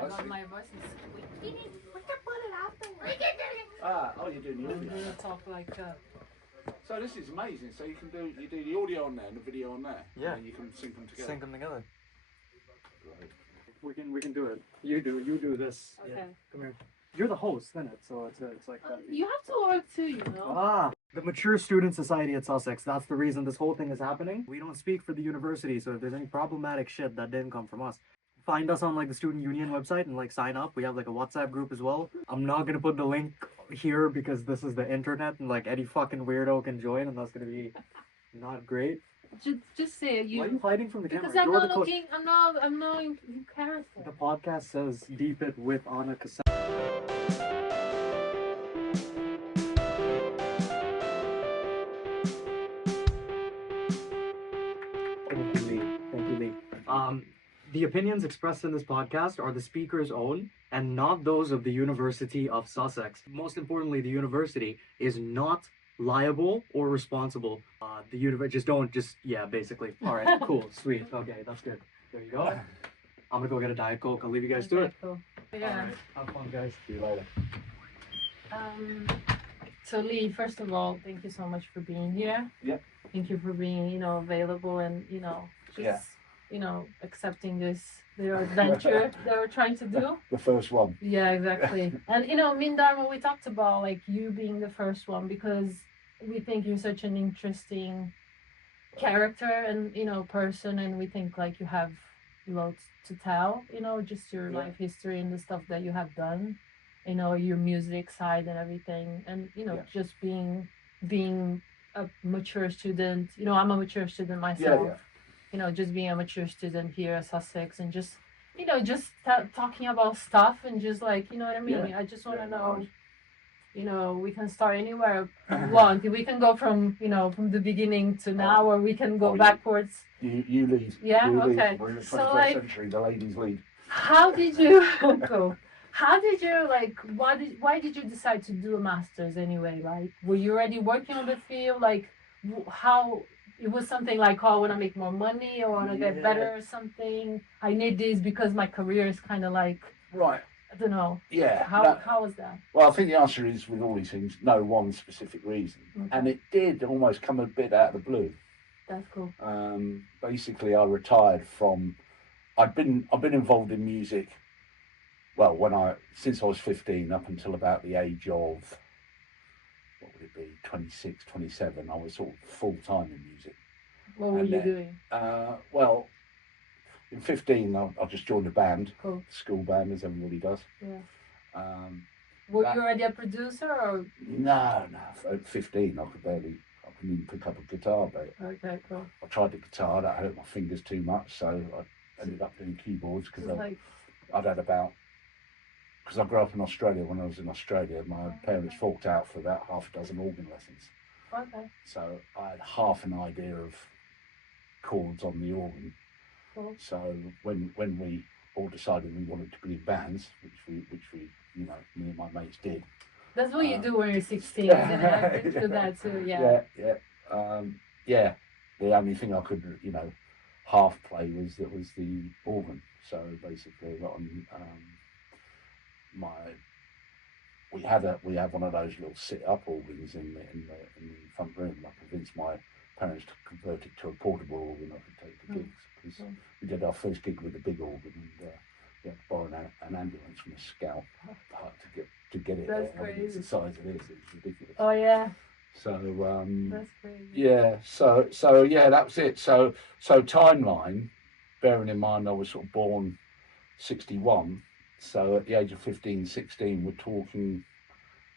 my Oh, God, sweet. my voice is squeaky. We can put it after. Oh, you're doing the I'm audio. gonna talk like. So this is amazing. So you do the audio on there and the video on there. Yeah. And you can sync them together. Sync them together. Great. We can do it. You do this. Okay. Yeah. Come here. You're the host, isn't it? So it's like that. You have to work too, you know. Ah, the Mature Student Society at Sussex. That's the reason this whole thing is happening. We don't speak for the university, so if there's any problematic shit, that didn't come from us. Find us on like the student union website and like sign up. We have like a WhatsApp group as well. I'm not gonna put the link here because this is the internet and like any fucking weirdo can join, and that's gonna be not great. Just say you. Why are you hiding from the camera? Because I'm You're not the co- looking. I'm not in character. The podcast says deep it with on a cassette. Thank you, Lee. Thank you, Lee. The opinions expressed in this podcast are the speaker's own and not those of the University of Sussex. Most importantly, the university is not liable or responsible. Basically. All right, cool, sweet. Okay, that's good. There you go. I'm gonna go get a Diet Coke. I'll leave you guys to it. Cool. All Yeah. right, have fun, guys. See you later. So Lee, first of all, thank you so much for being here. Yep. Thank you for being, available and, just, accepting this little adventure that we're trying to do. The first one. Yeah, exactly. And, me and Dharma, we talked about, like, you being the first one because we think you're such an interesting character and, person. And we think, like, you have loads to tell, just your Yeah. life history and the stuff that you have done. Your music side and everything, and Yeah. just being a mature student. I'm a mature student myself. Yeah. Just being a mature student here at Sussex, and just talking about stuff, and just like what I mean. Yeah. I just want to Yeah, know. We can start anywhere we want. We can go from from the beginning to now, or we can go Oh, yeah. backwards. You lead. Yeah, You lead. okay. We're in the 21st So, like- century. The ladies lead. How did you go? How did you why did you decide to do a master's anyway? Like, were you already working on the field? Like, how it was something like, oh, I want to make more money, or I want to get Yeah. better or something. I need this because my career is kind of like, Right. I don't know. Yeah. How no. how was that? Well, I think the answer is with all these things, no one specific reason, Okay. and it did almost come a bit out of the blue. That's cool. Basically, I retired from. I've been involved in music. Well, since I was 15 up until about the age of, what would it be, 26, 27, I was sort of full time in music. What were And you then- doing? Well, in 15, I just joined a band, Cool. school band, as everybody does. Yeah. That- Were you already a producer, or No. At 15, I couldn't even pick up a guitar, but okay, cool. I tried the guitar, that hurt my fingers too much, so I ended up doing keyboards because It's like, I'd had about, because I grew up in Australia. When I was in Australia, my parents forked out for about half a dozen organ lessons. okay, So I had half an idea of chords on the organ. cool. So when we all decided we wanted to be in bands, which we me and my mates did. That's what you do when you're 16. Yeah. And I've been through that too. Yeah. Yeah. The only thing I could, half play was the organ. So basically, I got on we have one of those little sit-up organs in the front room. I convinced my parents to convert it to a portable organ I could take to gigs, because we did our first gig with a big organ, and we had to borrow an ambulance from a scout to get it That's there. I mean, it's the crazy. size it is. It's ridiculous. Oh yeah, So that's crazy. yeah, so yeah, that was it. So timeline, bearing in mind I was sort of born 61, so at the age of 15, 16, we're talking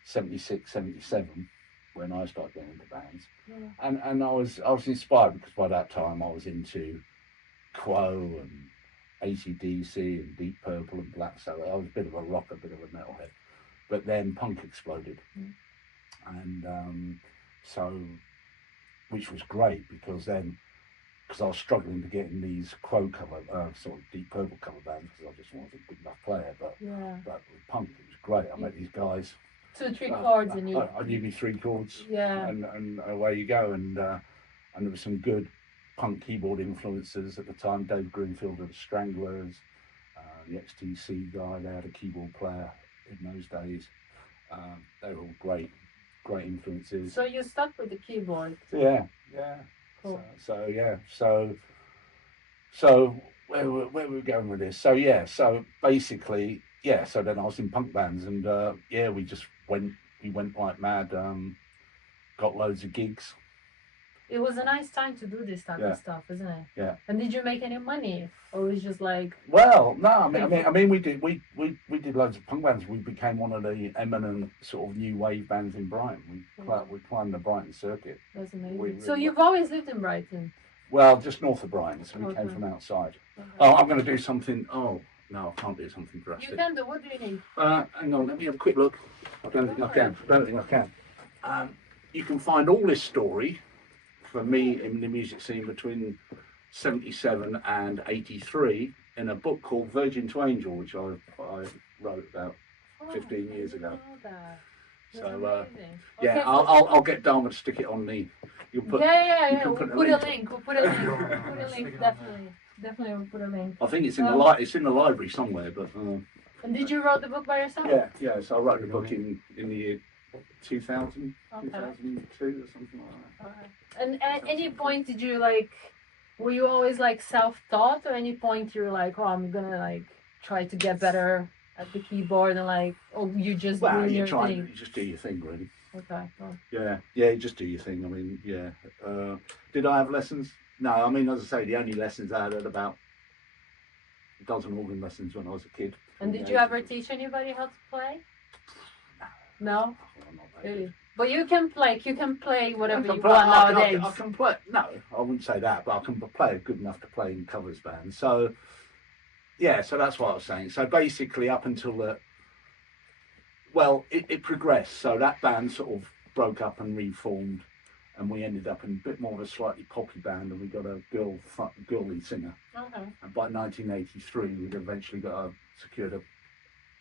76, 77 when I started getting into bands. Yeah. And I was inspired because by that time I was into Quo and AC/DC and Deep Purple and Black Sabbath. I was a bit of a rocker, a bit of a metalhead. But then punk exploded. And so, which was great because I was struggling to get in these Quo cover, sort of Deep Purple cover bands because I just wasn't a good enough player. But with punk, it was great. I met these guys. 2-3 chords and you. I knew me 3 chords. Yeah. And away you go. And there was some good punk keyboard influences at the time. Dave Greenfield of the Stranglers, the XTC guy. They had a keyboard player in those days. They were all great influences. So you stuck with the keyboard. Yeah. Cool. So where were we going with this? So yeah, so basically, yeah. So then I was in punk bands, and yeah, we went like mad. Got loads of gigs. It was a nice time to do this type of stuff, isn't it? Yeah. And did you make any money, or was it just like? Well, no, I mean, we did loads of punk bands. We became one of the eminent sort of new wave bands in Brighton. We climbed the Brighton circuit. That's amazing. So you've always lived in Brighton? Well, just north of Brighton, so we came from outside. Okay. Oh, I'm going to do something. Oh no, I can't do something drastic. You can do. What do you need? Hang on, let me have a quick look. I don't think I can. You can find all this story for me in the music scene between 77 and 83 in a book called Virgin to Angel, which I wrote about 15 years ago. So yeah, okay, I'll get Dharma to stick it on the. You'll put, yeah. We'll put a link. Definitely, we'll put a link. I think it's in it's in the library somewhere, but. And did you write the book by yourself? Yeah. So I wrote the book in the year 2000, 2002 or something like that. Okay. And at any point did you were you always self-taught, or any point you were like, oh, I'm gonna try to get better at the keyboard, and or you just doing your thing? You just do your thing, really. Okay. Cool. Yeah, you just do your thing. I mean, yeah. Did I have lessons? No, I mean, as I say, the only lessons I had about a dozen organ lessons when I was a kid. And did you ever teach anybody how to play? No? Really? But you can play whatever you want nowadays. I can play. No, I wouldn't say that, but I can play good enough to play in covers bands. So, yeah, so that's what I was saying. So basically, up until it progressed. So that band sort of broke up and reformed, and we ended up in a bit more of a slightly poppy band, and we got a girl lead singer. Okay. And by 1983, we'd eventually secured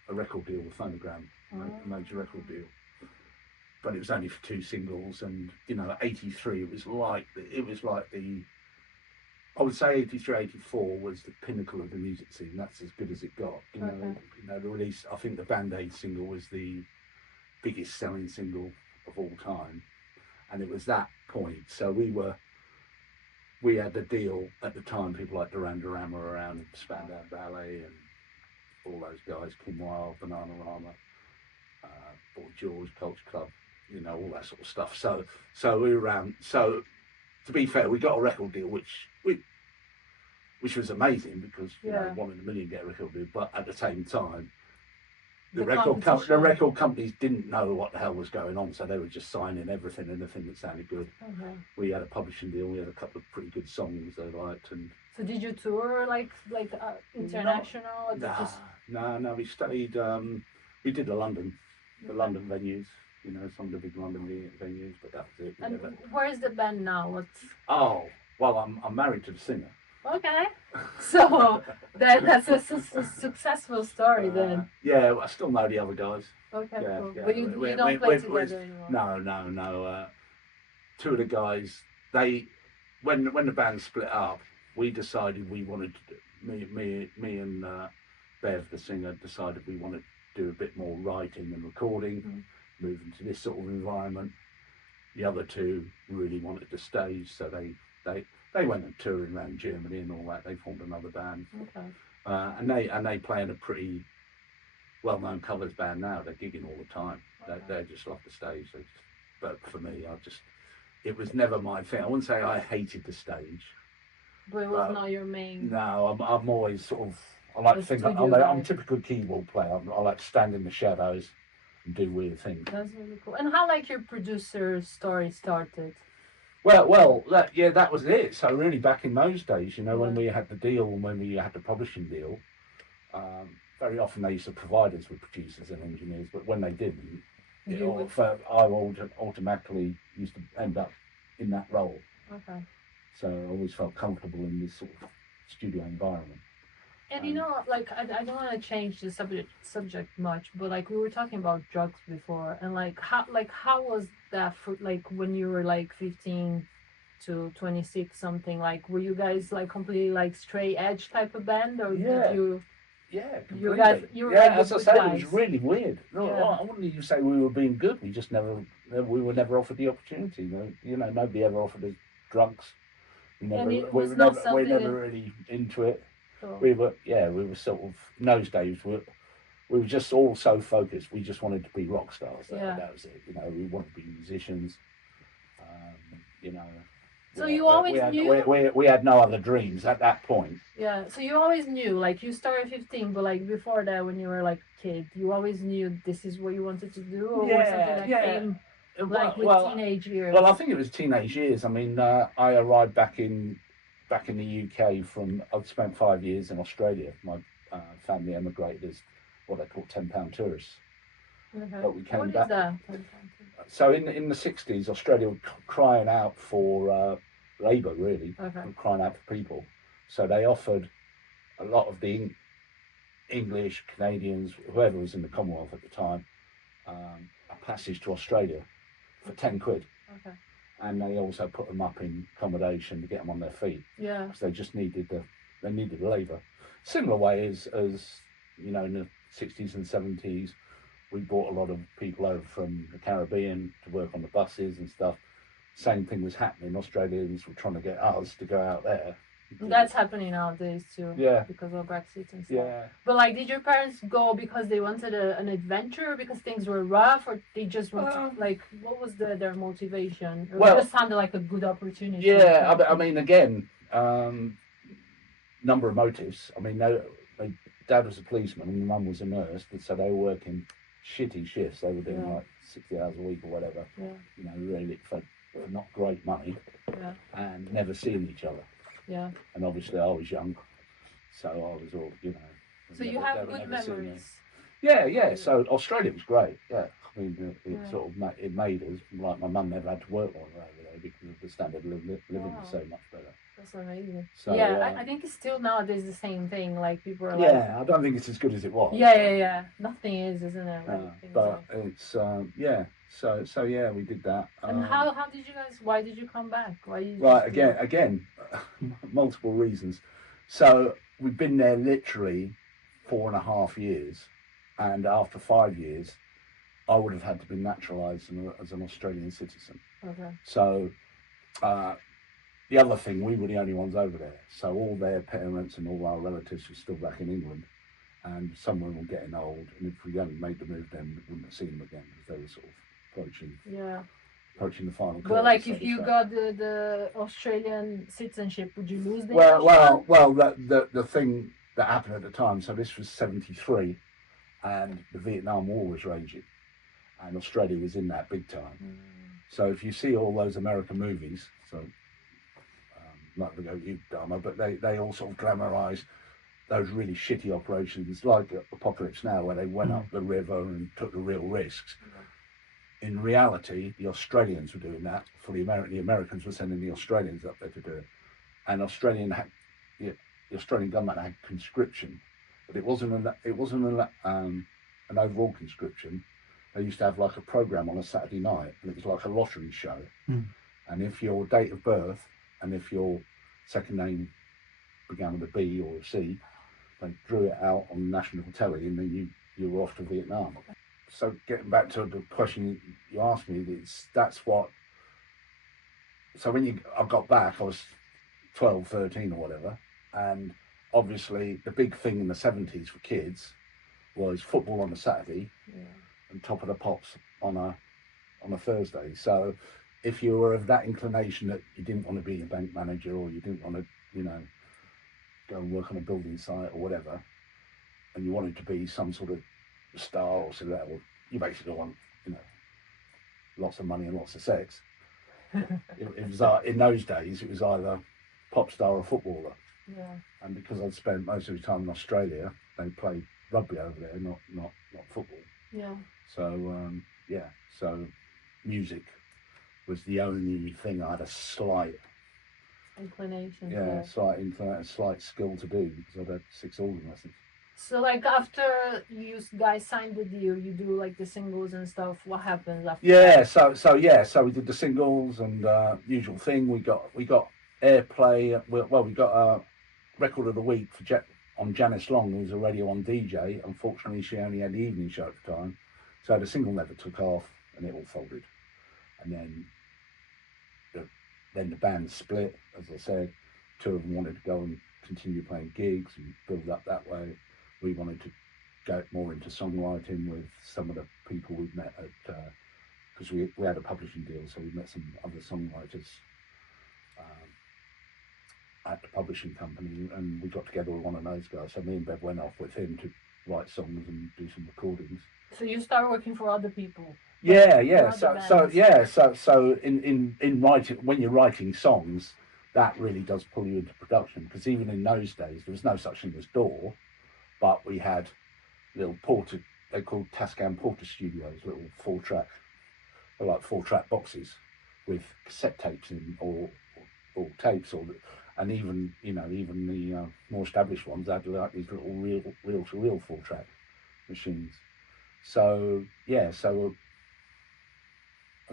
a record deal with Phonogram, a major record deal. But it was only for 2 singles, and 83 it was like the I would say 83, 84 was the pinnacle of the music scene. That's as good as it got. The release, I think the Band-Aid single was the biggest selling single of all time, and it was that point. So we had the deal at the time. People like Duran Duran were around, and Spandau Ballet, and all those guys, Kim Wilde, Bananarama, Boy George, Culture Club, all that sort of stuff. So we were around. So to be fair, we got a record deal, which was amazing, because one in a million get a record deal. But at the same time, the record companies didn't know what the hell was going on, so they were just signing anything that sounded good. Okay. We had a publishing deal. We had a couple of pretty good songs they liked, and. So did you tour international? No. We stayed. We did the London venues. Some of the big London venues, but that was it. And where's the band now? Oh, well, I'm married to the singer. Okay, so that's a successful story then. Yeah, I still know the other guys. Okay, cool. Yeah. But you don't play together anymore. No. 2 of the guys, when the band split up, we decided we wanted to. Me and Bev, the singer, decided we wanted to do a bit more writing and recording. Move into this sort of environment. The other 2 really wanted to stage, so they went and touring around Germany and all that. They formed another band. Okay. And they play in a pretty well-known covers band now. They're gigging all the time. Okay. They just love the stage. But for me, it was never my thing. I wouldn't say I hated the stage. But it was not your main. No, I'm always sort of. I like to think I'm a typical keyboard player. I like to stand in the shadows and do weird things. That's really cool. And how your producer story started? Well, that was it. So really, back in those days, when we had the deal, when we had the publishing deal, very often they used to provide us with producers and engineers, but when they didn't, I automatically used to end up in that role. Okay. So I always felt comfortable in this sort of studio environment. And I don't want to change the subject much, but we were talking about drugs before, and how was that for when you were 15 to 26 something? Were you guys completely straight edge type of band, or did you? Yeah, You completely. guys, you were Yeah, like as the I good said, it guys. was really weird. No, Yeah. I wouldn't even say we were being good. We just we were never offered the opportunity. Nobody ever offered us drugs. And it was not We something were never that. really into it. So, We were sort of, in those days, we were just all so focused. We just wanted to be rock stars. Yeah. That was it. We wanted to be musicians. You know. So you always knew? We had no other dreams at that point. Yeah. So you always knew, like you started 15, but like before that, when you were like a kid, you always knew this is what you wanted to do, or was something that came like with teenage years? Well, I think it was teenage years. I mean, I arrived back in the UK from. I'd spent 5 years in Australia. My family emigrated as what they call £10 tourists. Okay. But we came What back. is that? So in the 60s, Australia was crying out for labour, really, crying out for people. So they offered a lot of the English, Canadians, whoever was in the Commonwealth at the time, a passage to Australia for 10 quid. Okay. And they also put them up in accommodation to get them on their feet. Yeah. Because they just needed labour. Similar way as in the 60s and 70s, we brought a lot of people over from the Caribbean to work on the buses and stuff. Same thing was happening. Australians were trying to get us to go out there. That's happening nowadays too. Yeah. Because of Brexit and stuff. Yeah. But like, did your parents go because they wanted an adventure, because things were rough, or they just wanted, like, what was their motivation? Or it just sounded like a good opportunity. Yeah, I mean, again, number of motives. I mean, my dad was a policeman and my mum was a nurse, so they were working shitty shifts. They were doing like 60 hours a week or whatever. Yeah. Really for not great money. Yeah. And never seeing each other. Yeah. And obviously I was young, so I was all, So you have good memories. Yeah, yeah. So Australia was great. Yeah. I mean, it sort of it made us, like, my mum never had to work while we were over there because the standard of living was so much better. That's amazing. So, yeah, I think it's still nowadays the same thing. Like, people are I don't think it's as good as it was. Yeah. Nothing is, isn't it? But it's So yeah, we did that. And how did you guys? Why did you come back? Again, multiple reasons. So we've been there literally 4.5 years, and after 5 years, I would have had to be naturalised as an Australian citizen. Okay. So the other thing, we were the only ones over there, so all their parents and all our relatives were still back in England, and some of them were getting old, and if we hadn't made the move, then we wouldn't have seen them again because they were sort of approaching the final. Well, like, if you got the Australian citizenship, would you lose the Well, the thing that happened at the time. So this was 73, and the Vietnam War was raging, and Australia was in that big time. So if you see all those American movies, like the Go Youth Dharma, but they all sort of glamorise those really shitty operations, like Apocalypse Now, where they went up the river and took the real risks. In reality, the Australians were doing that for the Americans were sending the Australians up there to do it. And the Australian government had conscription, but it wasn't an overall conscription. They used to have like a program on a Saturday night, and it was like a lottery show. And if your date of birth and if your second name began with a B or a C, they drew it out on national telly, and then you were off to Vietnam. So getting back to the question you asked me, so when I got back, I was 12, 13 or whatever, and obviously the big thing in the 70s for kids was football on a Saturday and Top of the Pops on a Thursday. So if you were of that inclination that you didn't want to be a bank manager, or you didn't want to, go and work on a building site or whatever, and you wanted to be some sort of star or celebrity, you basically want, lots of money and lots of sex. it was in those days, it was either pop star or footballer. Yeah. And because I'd spent most of the time in Australia, they played rugby over there, not football. Yeah. So so music was the only thing I had a slight inclination. Yeah, slight skill to do, because I'd had 6 organ lessons. So, like, after you guys signed the deal, you do like the singles and stuff. What happens after? Yeah, that? So we did the singles and usual thing. We got airplay. We got a record of the week on Janice Long, who was a Radio 1 DJ. Unfortunately, she only had the evening show at the time, so the single never took off, and it all folded. And then the band split, as I said. Two of them wanted to go and continue playing gigs and build up that way. We wanted to go more into songwriting with some of the people we'd met at, because we had a publishing deal, so we met some other songwriters at the publishing company, and we got together with one of those guys. So me and Bev went off with him to write songs and do some recordings. So you start working for other people. Yeah. So in writing, when you're writing songs, that really does pull you into production, because even in those days there was no such thing as DAW, but we had little porter, they're called Tascam Porter Studios, little 4-track, they're like 4-track boxes with cassette tapes in, or tapes, and even the more established ones had like these little reel-to-reel 4-track machines. So as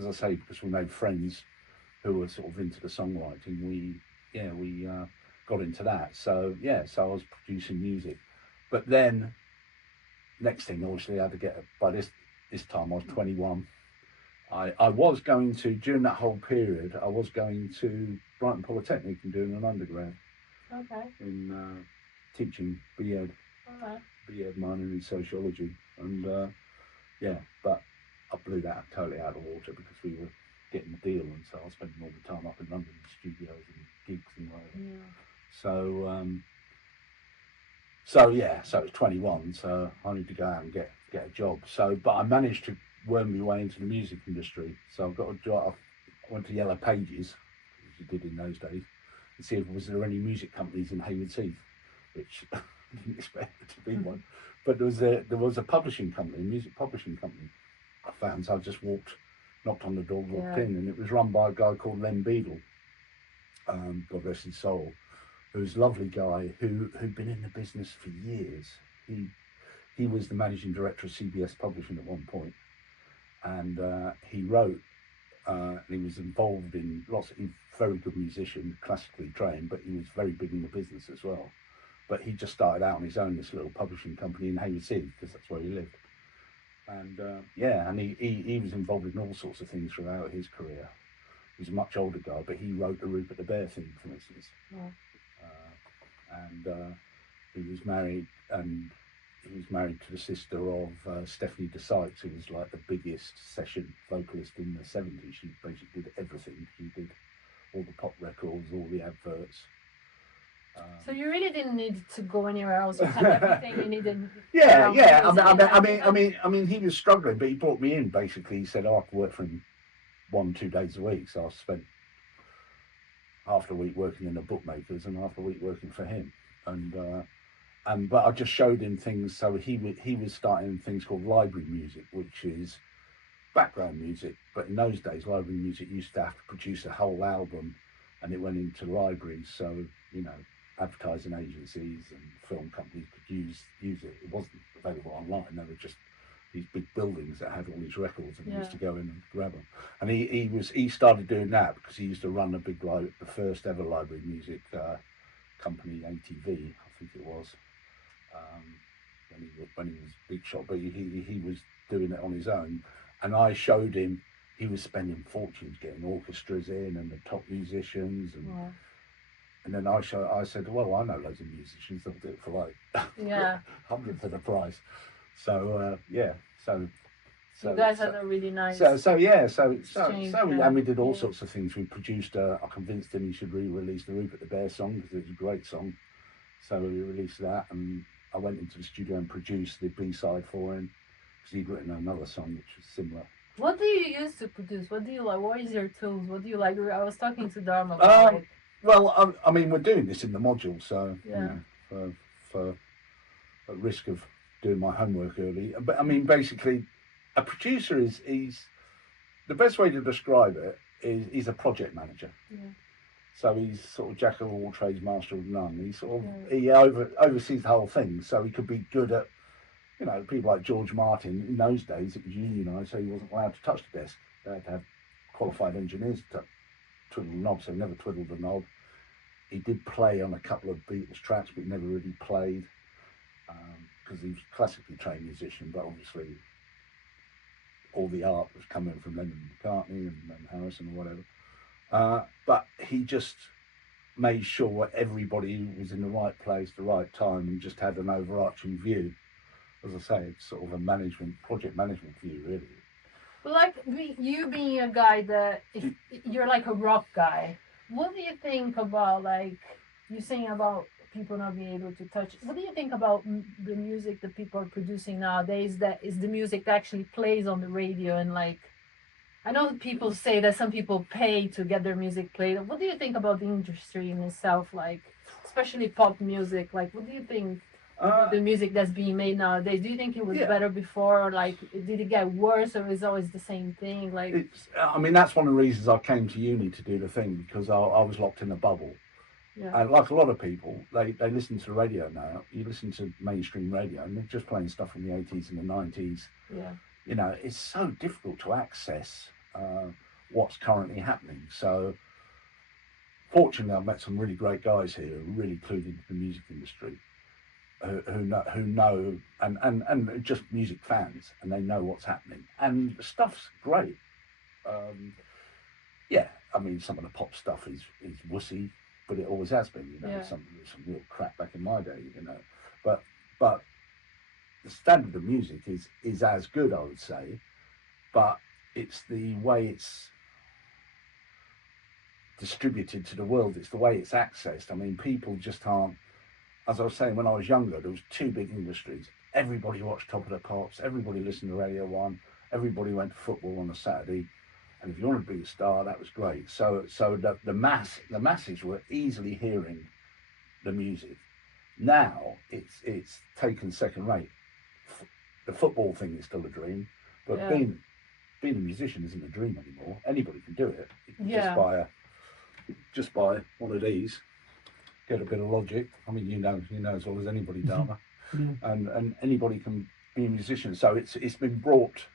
I say, because we made friends who were sort of into the songwriting, we got into that. So I was producing music, but then next thing, obviously, I had to get, by this time I was 21. I was going to, during that whole period, I was going to Brighton Polytechnic and doing an undergrad. Okay. In teaching B.Ed. Alright. B.Ed minor in sociology, and but I blew that totally out of the water because we were getting the deal, and so I was spending all the time up in London in studios and gigs and whatever. Yeah. So it was 21, so I needed to go out and get a job. But I managed to worm my way into the music industry. So I got a job. I went to Yellow Pages, as you did in those days, and see if was there any music companies in Haywards Heath, which I didn't expect there to be one. But there was a publishing company, a music publishing company. I found, so I just knocked on the door, walked in, and it was run by a guy called Len Beadle, God rest his soul, who's a lovely guy who'd been in the business for years. He was the managing director of CBS Publishing at one point, and he wrote, and he was involved in lots of, very good musician, classically trained, but he was very big in the business as well. But he just started out on his own, this little publishing company in Haywards Heath, because that's where he lived. And and he was involved in all sorts of things throughout his career. He was a much older guy, but he wrote the Rupert The Bear theme, for instance. Yeah. He was married to the sister of Stephanie DeSykes, who was like the biggest session vocalist in the 70s. She basically did everything. She did all the pop records, all the adverts. So you really didn't need to go anywhere else. You had everything you needed. I mean, he was struggling, but he brought me in. Basically, he said, I could work for him 1-2 days a week. So I spent half the week working in the bookmakers and half the week working for him. But I just showed him things. So he was starting things called library music, which is background music. But in those days, library music used to have to produce a whole album, and it went into libraries. So advertising agencies and film companies could use it. It wasn't available online. They were just these big buildings that had all these records, and he used to go in and grab them. And he started doing that because he used to run a big the first ever library music company, ATV, I think it was, when he was big shot. But he was doing it on his own, and I showed him. He was spending fortunes getting orchestras in and the top musicians, and then I said, well, I know loads of musicians that'll do it for like 100th of the price. So so you guys had a really nice. We did all sorts of things. We produced. I convinced him he should re-release the Rupert The Bear song because it's a great song. So we released that, and I went into the studio and produced the B-side for him because he'd written another song which was similar. What do you use to produce? What do you like? What is your tools? What do you like? I was talking to Dharma about it. Well, I mean, we're doing this in the module, so for at risk of doing my homework early. But I mean, basically, a producer he's the best way to describe it is he's a project manager. Yeah. So he's sort of jack of all trades, master of none. He sort of he oversees the whole thing. So he could be good at, people like George Martin. In those days, it was unionised, so he wasn't allowed to touch the desk. They had to have qualified engineers to twiddle the knob, so he never twiddled the knob. He did play on a couple of Beatles tracks, but he never really played. because he was a classically trained musician, but obviously all the art was coming from Lennon McCartney and Harrison or whatever. But he just made sure everybody was in the right place, the right time, and just had an overarching view. As I say, it's sort of a project management view, really. But like you being a guy that you're like a rock guy, what do you think about like you saying about people not being able to touch? What do you think about the music that people are producing nowadays? That is the music that actually plays on the radio and like. I know that people say that some people pay to get their music played. What do you think about the industry in itself, like, especially pop music? Like, what do you think about the music that's being made nowadays? Do you think it was better before, or like, did it get worse, or is it always the same thing? Like, I mean, that's one of the reasons I came to uni to do the thing, because I was locked in a bubble. yeah, And like a lot of people, they listen to the radio now. You listen to mainstream radio, and they're just playing stuff from the 80s and the 90s. yeah, You know, it's so difficult to access what's currently happening. So fortunately, I've met some really great guys here who are really clued into the music industry, who know and just music fans, and they know what's happening, and the stuff's great. Yeah, I mean, some of the pop stuff is wussy, but it always has been. You know, Yeah. some real crap back in my day. You know, but the standard of music is as good, I would say, but it's the way it's distributed to the world. It's the way it's accessed. I mean, people just aren't. As I was saying, when I was younger, there was two big industries. Everybody watched Top of the Pops. Everybody listened to Radio 1. Everybody went to football on a Saturday. And if you wanted to be a star, that was great. So the masses were easily hearing the music. Now it's taken second rate. The football thing is still a dream, but Yeah. being a musician isn't a dream anymore. Anybody can do it. You can Yeah. just buy one of these, get a bit of Logic. I mean, you know as well as anybody, Dharma, and anybody can be a musician. So it's been brought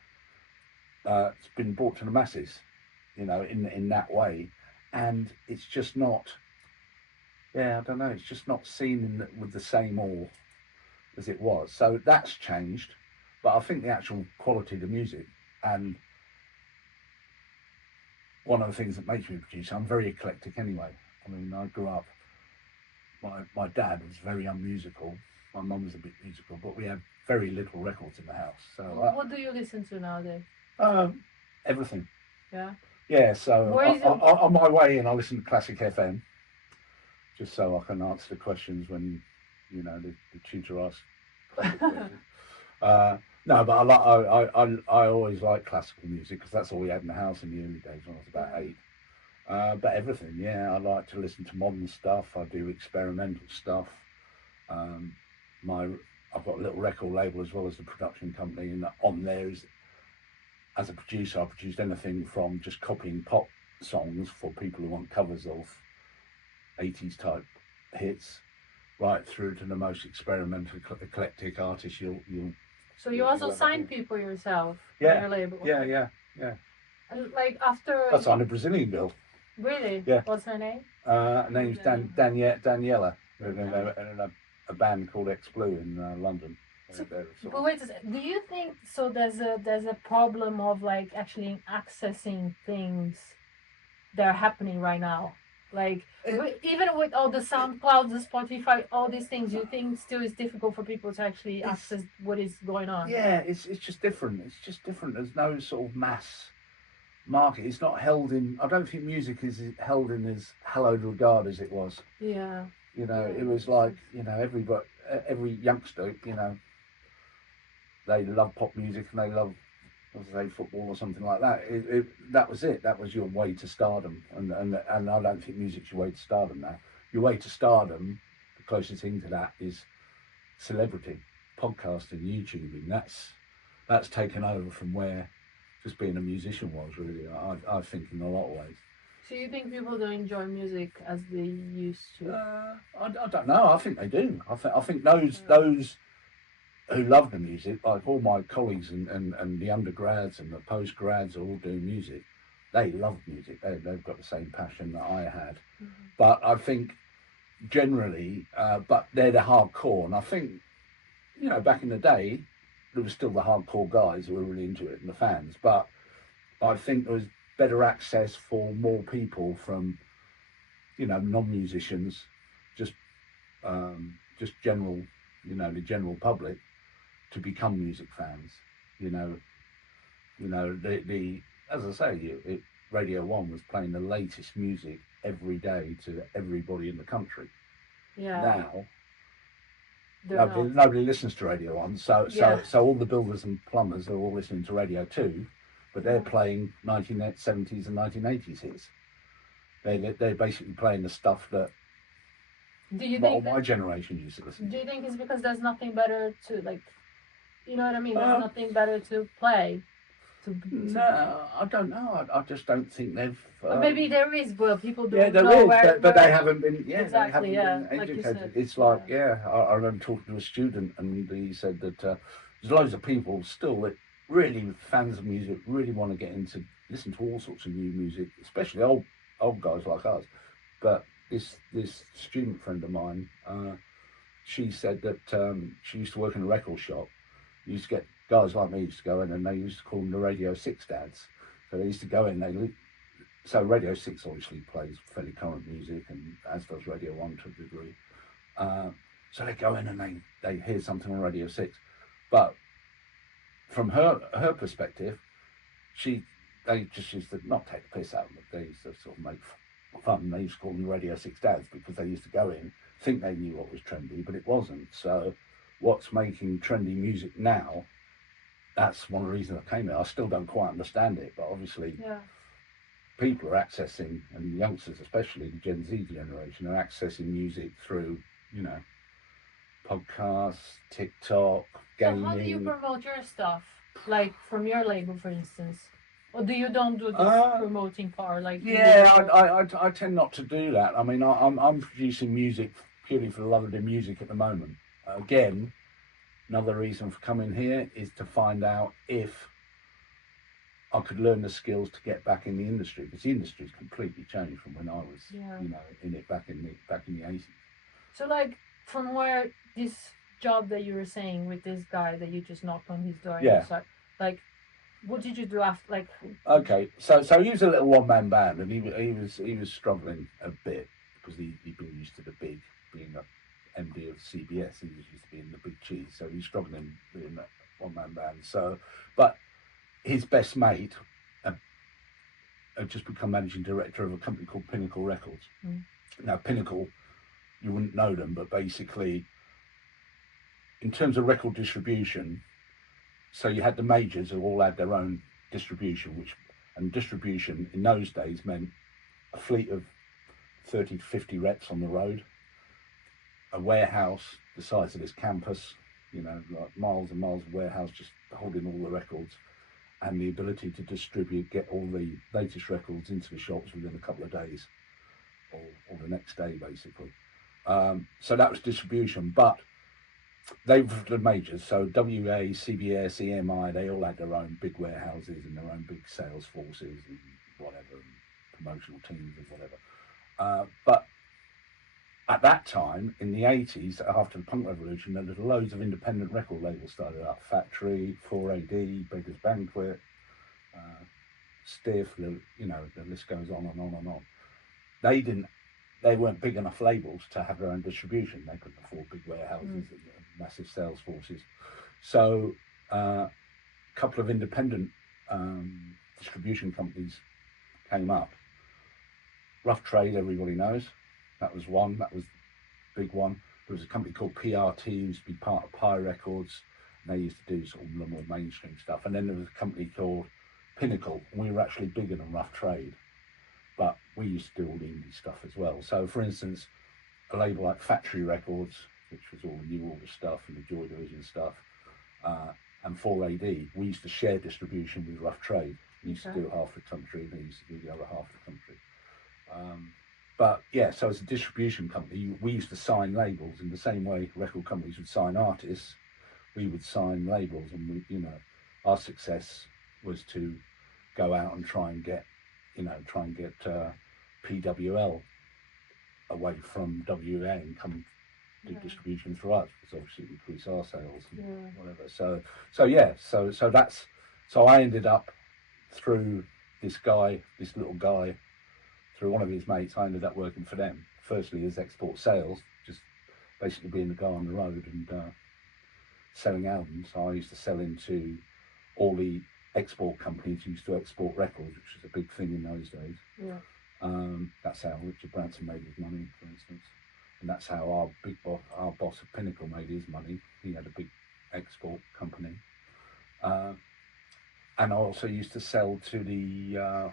to the masses, you know, in that way, and it's just not. Yeah, I don't know. It's just not seen with the same awe as it was. So that's changed, but I think the actual quality of the music, and one of the things that makes me a producer, I'm very eclectic anyway. I mean, I grew up. My dad was very unmusical. My mum was a bit musical, but we had very little records in the house. So what do you listen to nowadays? everything. Yeah. Yeah. So Where is it? on my way in, I listen to Classic FM, just so I can answer the questions when, you know, the tutor asks questions. No, but I always like classical music because that's all we had in the house in the early days when I was about 8. But everything, yeah, I like to listen to modern stuff. I do experimental stuff. I've got a little record label as well as the production company, and on there is, as a producer, I produced anything from just copying pop songs for people who want covers of 80s type hits, right through to the most experimental, eclectic artists you'll. So you also sign people yourself on Yeah. your label? Yeah. And like after. I signed a Brazilian girl. Really? Yeah. What's her name? Her name's Daniela, in a band called X Blue in London. So, but wait a second. Do you think so? There's a problem of like actually accessing things that are happening right now. Like even with all the SoundClouds, the Spotify, all these things, you think still it's difficult for people to actually access what is going on? Yeah, it's just different. It's just different. There's no sort of mass market. It's not held in. I don't think music is held in as hallowed regard as it was. Yeah. You know, Yeah, it was like, you know, every youngster, you know, they love pop music and they love, let's say, football or something like that. That was it. That was your way to stardom, and I don't think music's your way to stardom now. Your way to stardom, the closest thing to that is celebrity, podcasting, YouTubing. That's taken over from where just being a musician was, really. I think in a lot of ways. So you think people don't enjoy music as they used to? I don't know. I think they do. I think those who love the music, like all my colleagues and the undergrads and the postgrads are all doing music. They love music. They've got the same passion that I had. Mm-hmm. But I think generally, but they're the hardcore. And I think you know, back in the day, there was still the hardcore guys who were really into it and the fans, but I think there was better access for more people from, you know, non-musicians, just general, you know, the general public to become music fans. You know, the as I say, Radio One was playing the latest music every day to everybody in the country. Yeah. Now, They're not. nobody listens to Radio One, so Yeah. all the builders and plumbers are all listening to Radio Two, but they're Yeah. playing 1970s and 1980s hits. They're basically playing the stuff that Do you think my generation used to listen do to. you think it's because there's nothing better to, like, you know what I mean? There's Uh, nothing better to play. No, I don't know. I just don't think they've. Or maybe there is, but people don't Yeah, there know is, where. but they haven't been. Yeah, Exactly, they yeah, haven't been like you educated. said, It's like, I remember talking to a student, and he said that there's loads of people still that really fans of music, really want to get into listen to all sorts of new music, especially old guys like us. But this student friend of mine, she said that she used to work in a record shop. Used to get guys like me used to go in, and they used to call them the Radio 6 dads. So they used to go in, so Radio 6 obviously plays fairly current music, and as does Radio 1 to a degree. So they go in and they hear something on Radio 6. But from her perspective, they just used to not take the piss out of them, they used to sort of make fun. They used to call them Radio 6 dads because they used to go in, think they knew what was trendy, but it wasn't. So what's making trendy music now, that's one of the reasons I came here. I still don't quite understand it, but obviously people are accessing, and youngsters especially, the Gen Z generation, are accessing music through, you know, podcasts, TikTok, gaming. So how do you promote your stuff? Like from your label, for instance? Or don't do this promoting part? Like I tend not to do that. I mean, I'm producing music purely for the love of the music at the moment. Again, another reason for coming here is to find out if I could learn the skills to get back in the industry, because the industry's completely changed from when I was, you know, in it back in the 80s. So, like, from where this job that you were saying with this guy that you just knocked on his door, and started, like, what did you do after? Like, okay, so he was a little one-man band, and he was struggling a bit because he'd been used to the big, being a MD of CBS. He was used to being the big cheese, so he was struggling being that one-man band. So, but his best mate had just become managing director of a company called Pinnacle Records. Now, Pinnacle, you wouldn't know them, but basically, in terms of record distribution, so you had the majors who all had their own distribution, and distribution in those days meant a fleet of 30 to 50 reps on the road, a warehouse the size of this campus, you know, like miles and miles of warehouse just holding all the records, and the ability to get all the latest records into the shops within a couple of days, or the next day, basically. So that was distribution, but they were the majors. So WA, CBS, EMI, they all had their own big warehouses and their own big sales forces and whatever, and promotional teams and whatever. But at that time, in the 80s, after the punk revolution, there was loads of independent record labels started up. Factory, 4AD, Beggars Banquet, Stiff, you know, the list goes on and on and on. They weren't big enough labels to have their own distribution. They couldn't afford big warehouses and massive sales forces. So a couple of independent distribution companies came up. Rough Trade, everybody knows. That was one. That was the big one. There was a company called PRT, who used to be part of Pi Records. And they used to do sort of the more mainstream stuff. And then there was a company called Pinnacle, and we were actually bigger than Rough Trade. But we used to do all the indie stuff as well. So, for instance, a label like Factory Records, which was all the New Order stuff and the Joy Division stuff, and 4AD, we used to share distribution with Rough Trade. We used to do half the country, they used to do the other half of the country. But yeah, so as a distribution company, we used to sign labels in the same way record companies would sign artists. We would sign labels, and we, you know, our success was to go out and try and get PWL away from WA and come do Yeah. distribution through us, because obviously it increase our sales and Yeah. whatever. So that's so I ended up through this little guy, through one of his mates. I ended up working for them. Firstly, as export sales, just basically being the guy on the road and selling albums. I used to sell into all the export companies who used to export records, which was a big thing in those days. Yeah. That's how Richard Branson made his money, for instance, and that's how our boss at Pinnacle made his money. He had a big export company, and I also used to sell to the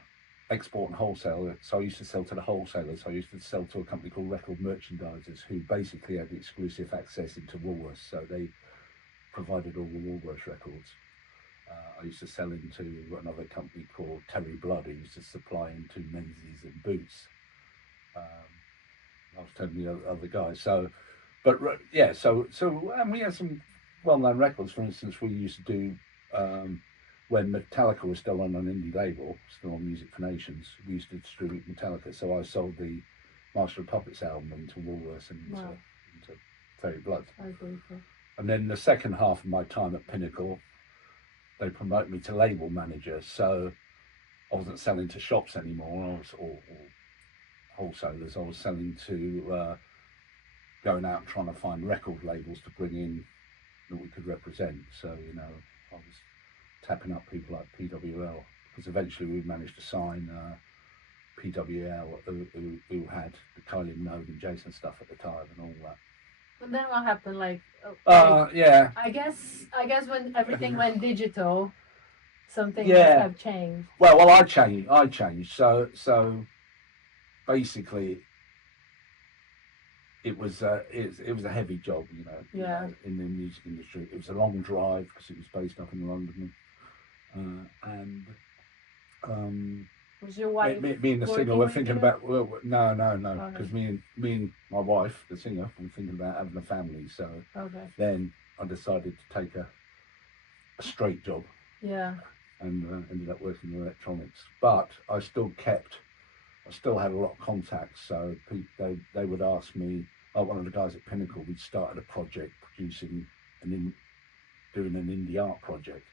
export and wholesale. So I used to sell to the wholesalers. I used to sell to a company called Record Merchandisers, who basically had the exclusive access into Woolworths. So they provided all the Woolworths records. I used to sell into another company called Terry Blood, who used to supply into Menzies and Boots. I was telling the other guys. So, but yeah, so and we had some well-known records. For instance, we used to do when Metallica was still on an indie label, still on Music for Nations. We used to distribute Metallica. So I sold the Master of Puppets album into Woolworths and Wow. into Terry Blood. Okay. And then the second half of my time at Pinnacle, they promoted me to label manager. So I wasn't selling to shops anymore. I was or wholesalers. I was selling to going out and trying to find record labels to bring in that we could represent. So I was tapping up people like PWL, because eventually we managed to sign PWL, who had the Kylie Minogue and Jason stuff at the time and all that. And then what happened? Like Yeah. I guess when everything went digital, something Yeah. must have changed. Well, I changed. So basically, it was a heavy job, Yeah. in the music industry. It was a long drive because it was based up in London, and Was your wife? me and the singer working were with thinking you? about no, Okay. because me and my wife, the singer, were thinking about having a family. So Okay. then I decided to take a straight job. Yeah. And ended up working in electronics. But I still had a lot of contacts. So they would ask me, one of the guys at Pinnacle, we'd started a project doing an indie art project.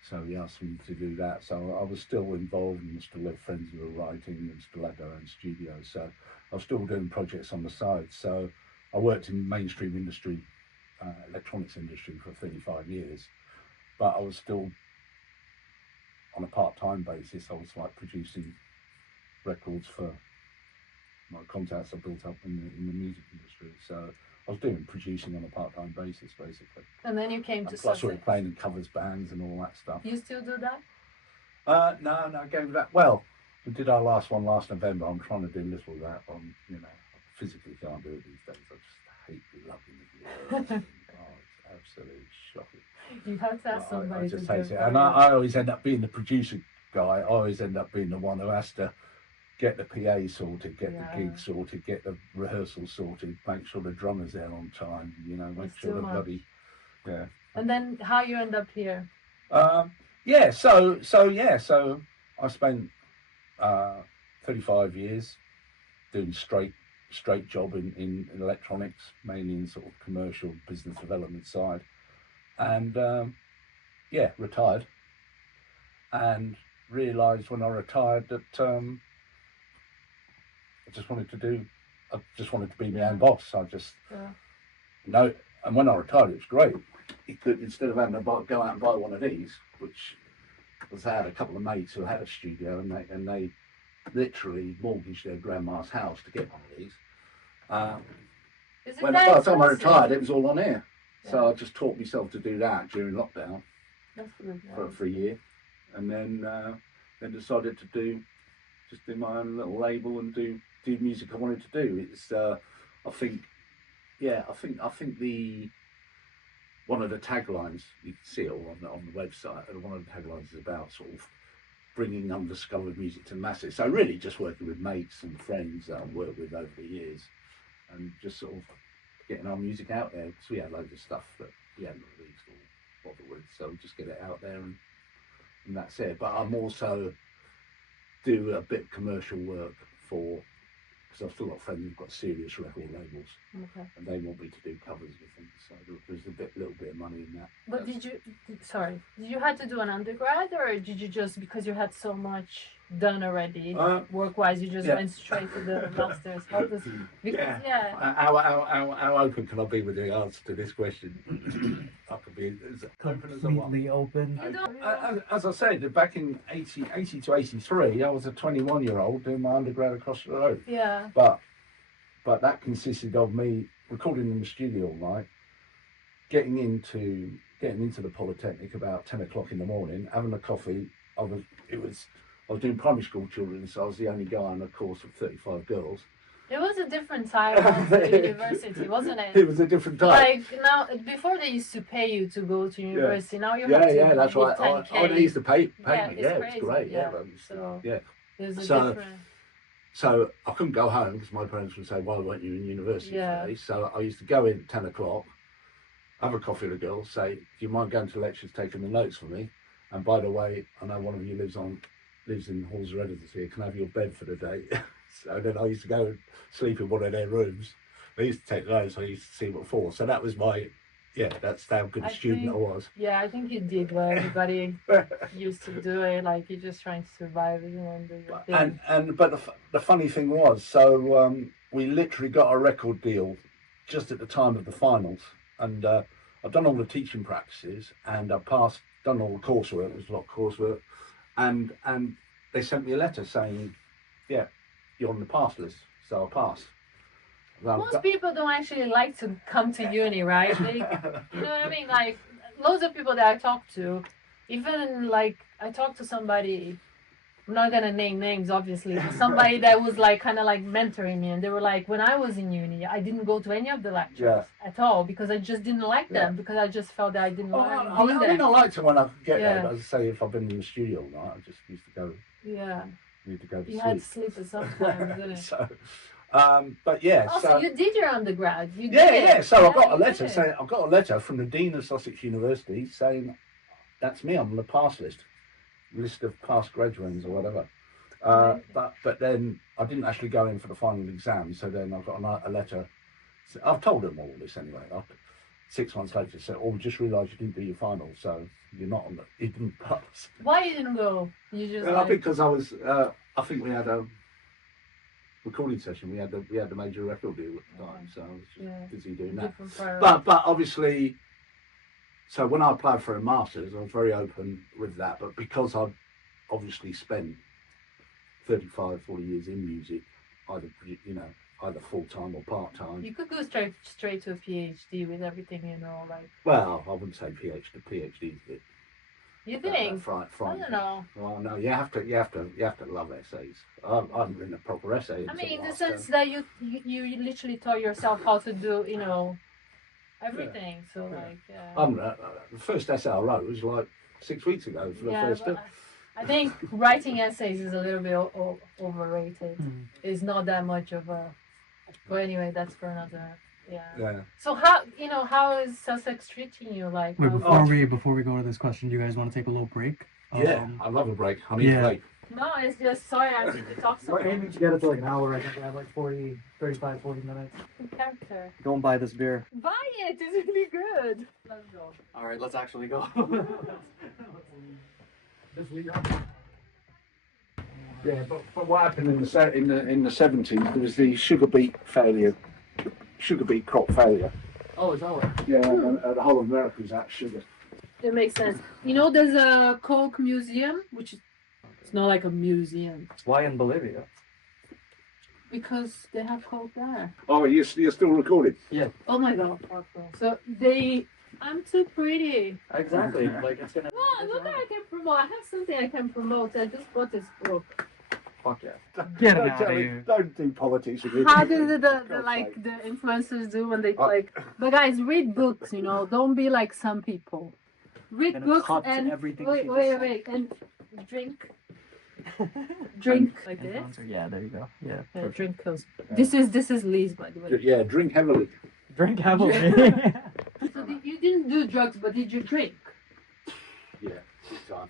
So he asked me to do that. So I was still involved and still had friends who were writing and still had their own studios. So I was still doing projects on the side. So I worked in mainstream industry, electronics industry for 35 years, but I was still on a part-time basis. I was like producing records for my contacts I built up in the music industry. So I was doing producing on a part-time basis, basically. And then you came to And plus, we were Sussex. playing in covers bands and all that stuff. You still do that? No, I gave that. Well, we did our last one last November. I'm trying to do this or that. I physically can't do it these days. I just hate loving it. Oh, it's absolutely shocking. You have to ask somebody I just to hate do it. it. And I always end up being the producer guy. I always end up being the one who has to get the PA sorted, get the gig sorted, get the rehearsal sorted, make sure the drummer's there on time, make It's sure too the much. bloody, yeah. And then how you end up here? So I spent 35 years doing straight job in electronics, mainly in sort of commercial business development side, and retired, and realised when I retired that I just wanted to be my own boss. And when I retired, it was great. Instead of having to go out and buy one of these, which was, I had a couple of mates who had a studio, and they literally mortgaged their grandma's house to get one of these. By the time I retired, it was all on here. Yeah. So I just taught myself to do that during lockdown. That's good. For a year, and then decided to do my own little label and do music I wanted to do. It's I think the one of the taglines, you can see it all on the website, and one of the taglines is about sort of bringing undiscovered music to masses. So really just working with mates and friends that I've worked with over the years, and just sort of getting our music out there, because we had loads of stuff that we hadn't released or bothered with, so just get it out there and that's it. But I'm also do a bit of commercial work for because I've still got friends who've got serious record labels, Okay. and they want me to do covers and things. So there's little bit of money in that. But did you had to do an undergrad, or did you just, because you had so much done already, work-wise, you just went straight to the masters? How does, because, How open can I be with the answer to this question? I could be as open as I want. Completely open. As I said, back in 80 to 83, I was a 21-year-old doing my undergrad across the road. Yeah. But that consisted of me recording in the studio all night, getting into the Polytechnic about 10 o'clock in the morning, having a coffee. I was doing primary school children, so I was the only guy on a course of 35 girls. It was a different time of the university, wasn't it? It was a different time. Like now, before they used to pay you to go to university. Now you have to. Yeah, that's right. 10K. They used to pay me. It's Yeah, crazy, it's great. yeah. So, There's a different. So I couldn't go home because my parents would say, "Why weren't you in university today?" So I used to go in at 10 o'clock, have a coffee with the girls, say, "Do you mind going to lectures, taking the notes for me? And by the way, I know one of you lives in Halls of Editors here. Can I have your bed for the day?" So then I used to go and sleep in one of their rooms. They used to take notes. I used to see them at 4. So that was that's how good a student I was. Yeah, I think you did what everybody used to do. Like you're just trying to survive, and do your thing. But the funny thing was, so we literally got a record deal just at the time of the finals, and I've done all the teaching practices, and I done all the coursework. It was a lot of coursework, and they sent me a letter saying, "Yeah, you're on the pass list." So I passed. Most people don't actually like to come to uni, right? You know what I mean? Like, loads of people that I talk to, even like, I talked to somebody, I'm not gonna name names, obviously, but somebody that was like, kind of like mentoring me, and they were like, when I was in uni, I didn't go to any of the lectures at all, because I just didn't like them, because I just felt that I didn't like them. I mean, I liked it when I could get there, but as I say, if I've been in the studio all night, I just used to go. Yeah. Need to go to sleep. You had to sleep at some time, didn't it? So, but yeah. Also, you did your undergrad. You did yeah. So I got a letter did. saying, I got a letter from the Dean of Sussex University saying, "That's me. I'm on the pass list of past graduates or whatever." But then I didn't actually go in for the final exam. So then I got a letter. I've told them all this anyway. 6 months later, said, "Oh, we just realised you didn't do your final, so you're not on the. You didn't pass." Why you didn't go? You just. I think because I was. I think we had a recording session. We had the major record deal at the time, so I was just busy doing that. But obviously, so when I applied for a master's, I was very open with that. But because I'd obviously spent 35, 40 years in music, either full time or part time. You could go straight to a PhD with everything, like. Well, I wouldn't say PhD. PhD's a bit. You think? I don't know. Well, no, you have to love essays. I haven't written a proper essay. I mean, in the sense that you literally taught yourself how to do, everything. So the first essay I wrote was like 6 weeks ago for the first time. I think writing essays is a little bit overrated. It's not that much of a. But anyway, that's for another. Yeah. So how is Sussex treating you? Like. Wait, before we go to this question, do you guys want to take a little break? I love a break. I need a break. No, it's just sorry. I need to talk. We're aiming to get it to like an hour. I think we have like 35, 40 minutes. Character. Go and buy this beer. Buy it. It's really good. Let's go. All right, let's actually go. Yeah, but what happened in the 70s? There was the sugar beet crop failure. Oh, is that what? Yeah, and the whole of America was out sugar. It makes sense. There's a Coke museum, which is it's not like a museum. Why in Bolivia? Because they have Coke there. Oh, you're still recording? Yeah. Oh my God. So I'm too pretty. Exactly. Like it's gonna. Well, look, I can promote. I have something I can promote. I just bought this book. Fuck yeah. Get it out of here. Don't do politics with me. How do the influencers do when they But guys, read books. Don't be like some people. Read books and everything. Wait, and drink. Drink like this. Yeah, there you go. Yeah. Drink close. This is Lee's, by the way. Yeah, drink heavily. Drink heavily. So you didn't do drugs, but did you drink? Yeah.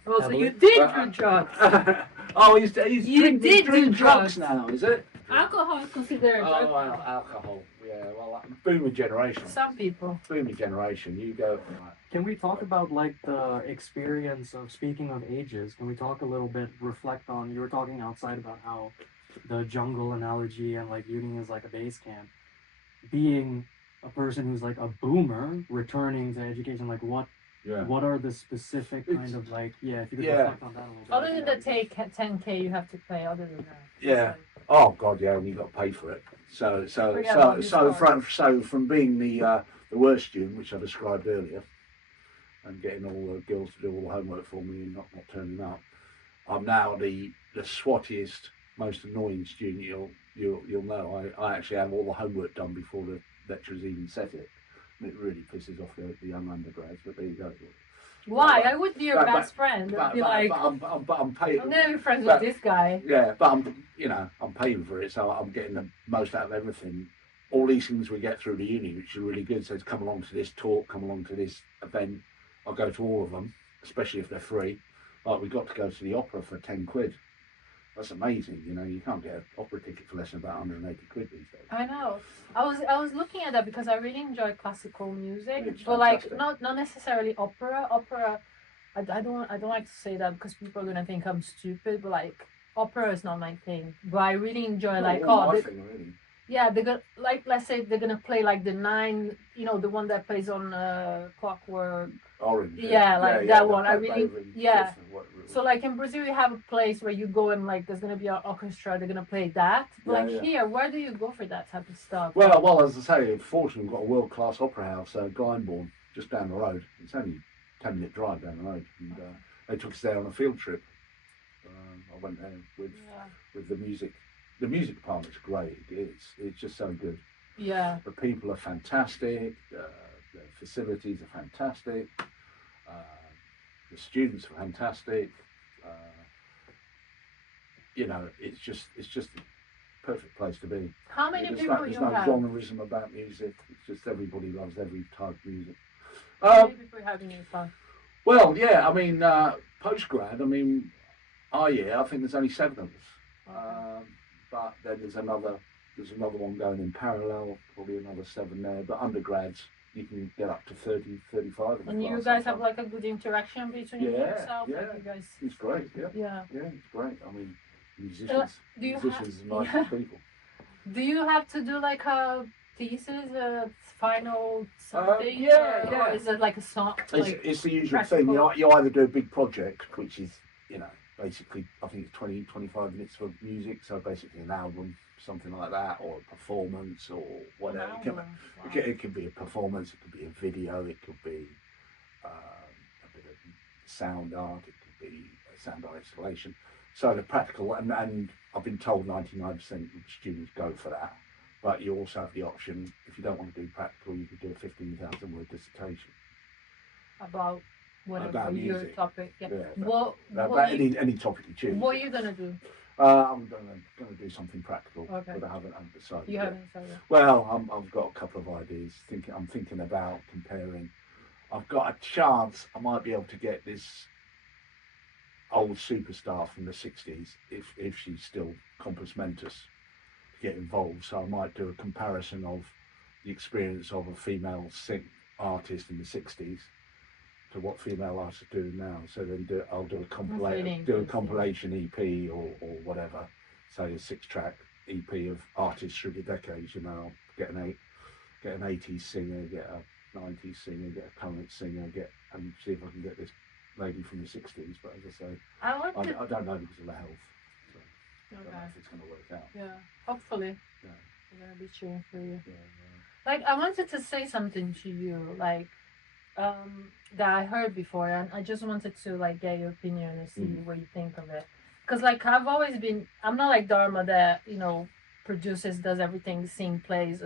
Oh, so you did do drugs. You did do drugs now, is it? drink. Alcohol is considered a drug. Well, alcohol. Yeah, well, boomer generation. Some people. Boomer generation. You go. Can we talk about like the experience of, speaking of ages, can we talk a little bit, reflect on, you were talking outside about how the jungle analogy and like Union is like a base camp. Being a person who's like a boomer returning to education, like what are the specific kind of like, if you could reflect on that a little bit. Other than the take 10K you have to pay, other than that. Yeah. Oh God, yeah, and you got to pay for it. So from being the worst student, which I described earlier, and getting all the girls to do all the homework for me and not turning up, I'm now the swattiest, most annoying student you'll know. I actually have all the homework done before the lecturers even set it. And it really pisses off the young undergrads, but there you go. Why? I would be your best friend. I'd be like, I'm paying. I'm never friends with this guy. Yeah, but I'm paying for it, so I'm getting the most out of everything. All these things we get through the uni, which are really good. So come along to this talk, come along to this event. I'll go to all of them, especially if they're free. Like we got to go to the opera for 10 quid. That's amazing. You can't get an opera ticket for less than about 180 quid these days. I know. I was looking at that because I really enjoy classical music, It's but like fantastic. not necessarily opera. Opera, I don't like to say that because people are gonna think I'm stupid. But like opera is not my thing. But I really enjoy like my thing, really. yeah, they're gonna like, let's say they're gonna play like the nine, the one that plays on Clockwork. Orange. Yeah, like that one. I really Beethoven, So like in Brazil, you have a place where you go and like there's gonna be an orchestra. They're gonna play that. But here, where do you go for that type of stuff? Well, as I say, fortunately, we've got a world-class opera house, Glyndebourne, just down the road. It's only 10-minute drive down the road, and they took us there on a field trip. I went there with the music. The music department's great. It's just so good. Yeah. The people are fantastic. The facilities are fantastic. The students are fantastic. It's just the perfect place to be. How many There's people no, there's you no have? genreism about music. It's just everybody loves every type of music. How many people you have in your class? Well, yeah, I mean, post-grad, our year, I think there's only 7 of us. But then there's another one going in parallel, probably another 7 there. But undergrads, you can get up to 30, 35 in the And you class guys have sometimes. like a good interaction between yourself? Like you guys... It's great, yeah. Yeah. Yeah, it's great. Musicians do you musicians are nice people. Do you have to do like a thesis, a final something? Yeah. Or is it like a song? It's the usual practical? thing. You either do a big project, which is, basically, I think it's 20, 25 minutes for music, so basically an album, something like that, or a performance, or whatever. It could be a performance, it could be a video, it could be a bit of sound art, it could be a sound art installation. So the practical, and I've been told 99% of students go for that, but you also have the option, if you don't want to do practical, you could do a 15,000 word dissertation. About whatever about your music. Topic. Yeah. About any topic you choose. What are you gonna do? I'm going to do something practical, Okay. but I haven't decided. You haven't decided. Well, I've got a couple of ideas. I'm thinking about comparing. I've got a chance I might be able to get this old superstar from the 60s, if she's still compos mentis, to get involved. So I might do a comparison of the experience of a female artist in the 60s to what female artists are doing now. So then I'll do a compilation EP or whatever, say a 6-track EP of artists through the decades. I'll get an 80s singer, get a 90s singer, get a current singer, and see if I can get this lady from the 60s. But as I say, I don't know because of the health. So I don't know if it's going to work out. Yeah, hopefully. Yeah. I'm going to be cheering for you. Yeah. Like, I wanted to say something to you, like, that I heard before, and I just wanted to, like, get your opinion and see what you think of it. Because, like, I'm not like Dharma that, produces, does everything, sing, plays.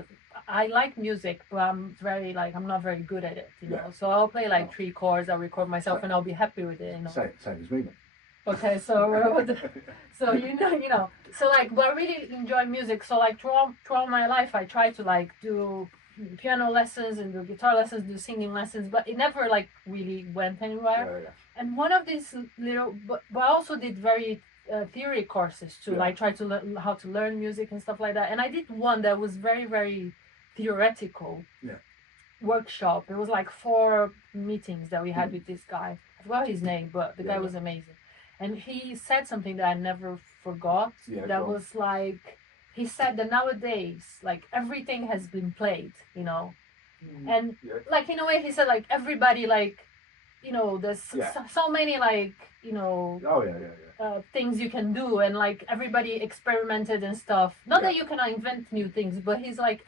I like music, but I'm not very good at it, So I'll play, like, 3 chords, I'll record myself, and I'll be happy with it, Same as me, then. Okay, so so like, but I really enjoy music. So like throughout my life, I try to like do piano lessons and do guitar lessons, do singing lessons, but it never like really went anywhere. Yeah. And one of these but I also did very theory courses to Yeah. like try to learn how to learn music and stuff like that. And I did one that was very, very theoretical. Yeah. Workshop. It was like 4 meetings that we had with this guy. I forgot his name, but the Yeah, guy was amazing. And he said something that I never forgot. Yeah, That go on. was like, he said that nowadays, like everything has been played, and Yeah. like in a way he said like everybody like, there's Yeah. so many like, Oh yeah. things you can do, and like everybody experimented and stuff. Not that Yeah. you cannot invent new things, but he's like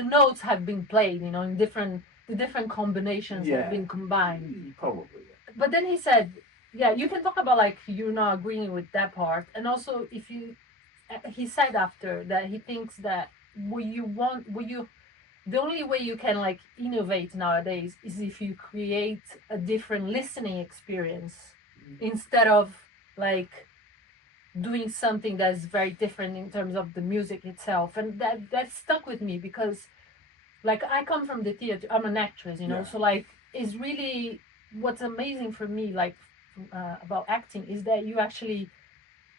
the notes have been played, in the different combinations have Yeah. been combined. Probably. Yeah. But then he said, yeah, you can talk about like you're not agreeing with that part, and also if you, he said after that he thinks that the only way you can like innovate nowadays is if you create a different listening experience instead of like doing something that's very different in terms of the music itself. And that stuck with me because like I come from the theater, I'm an actress, Yeah. so like it's really what's amazing for me like about acting is that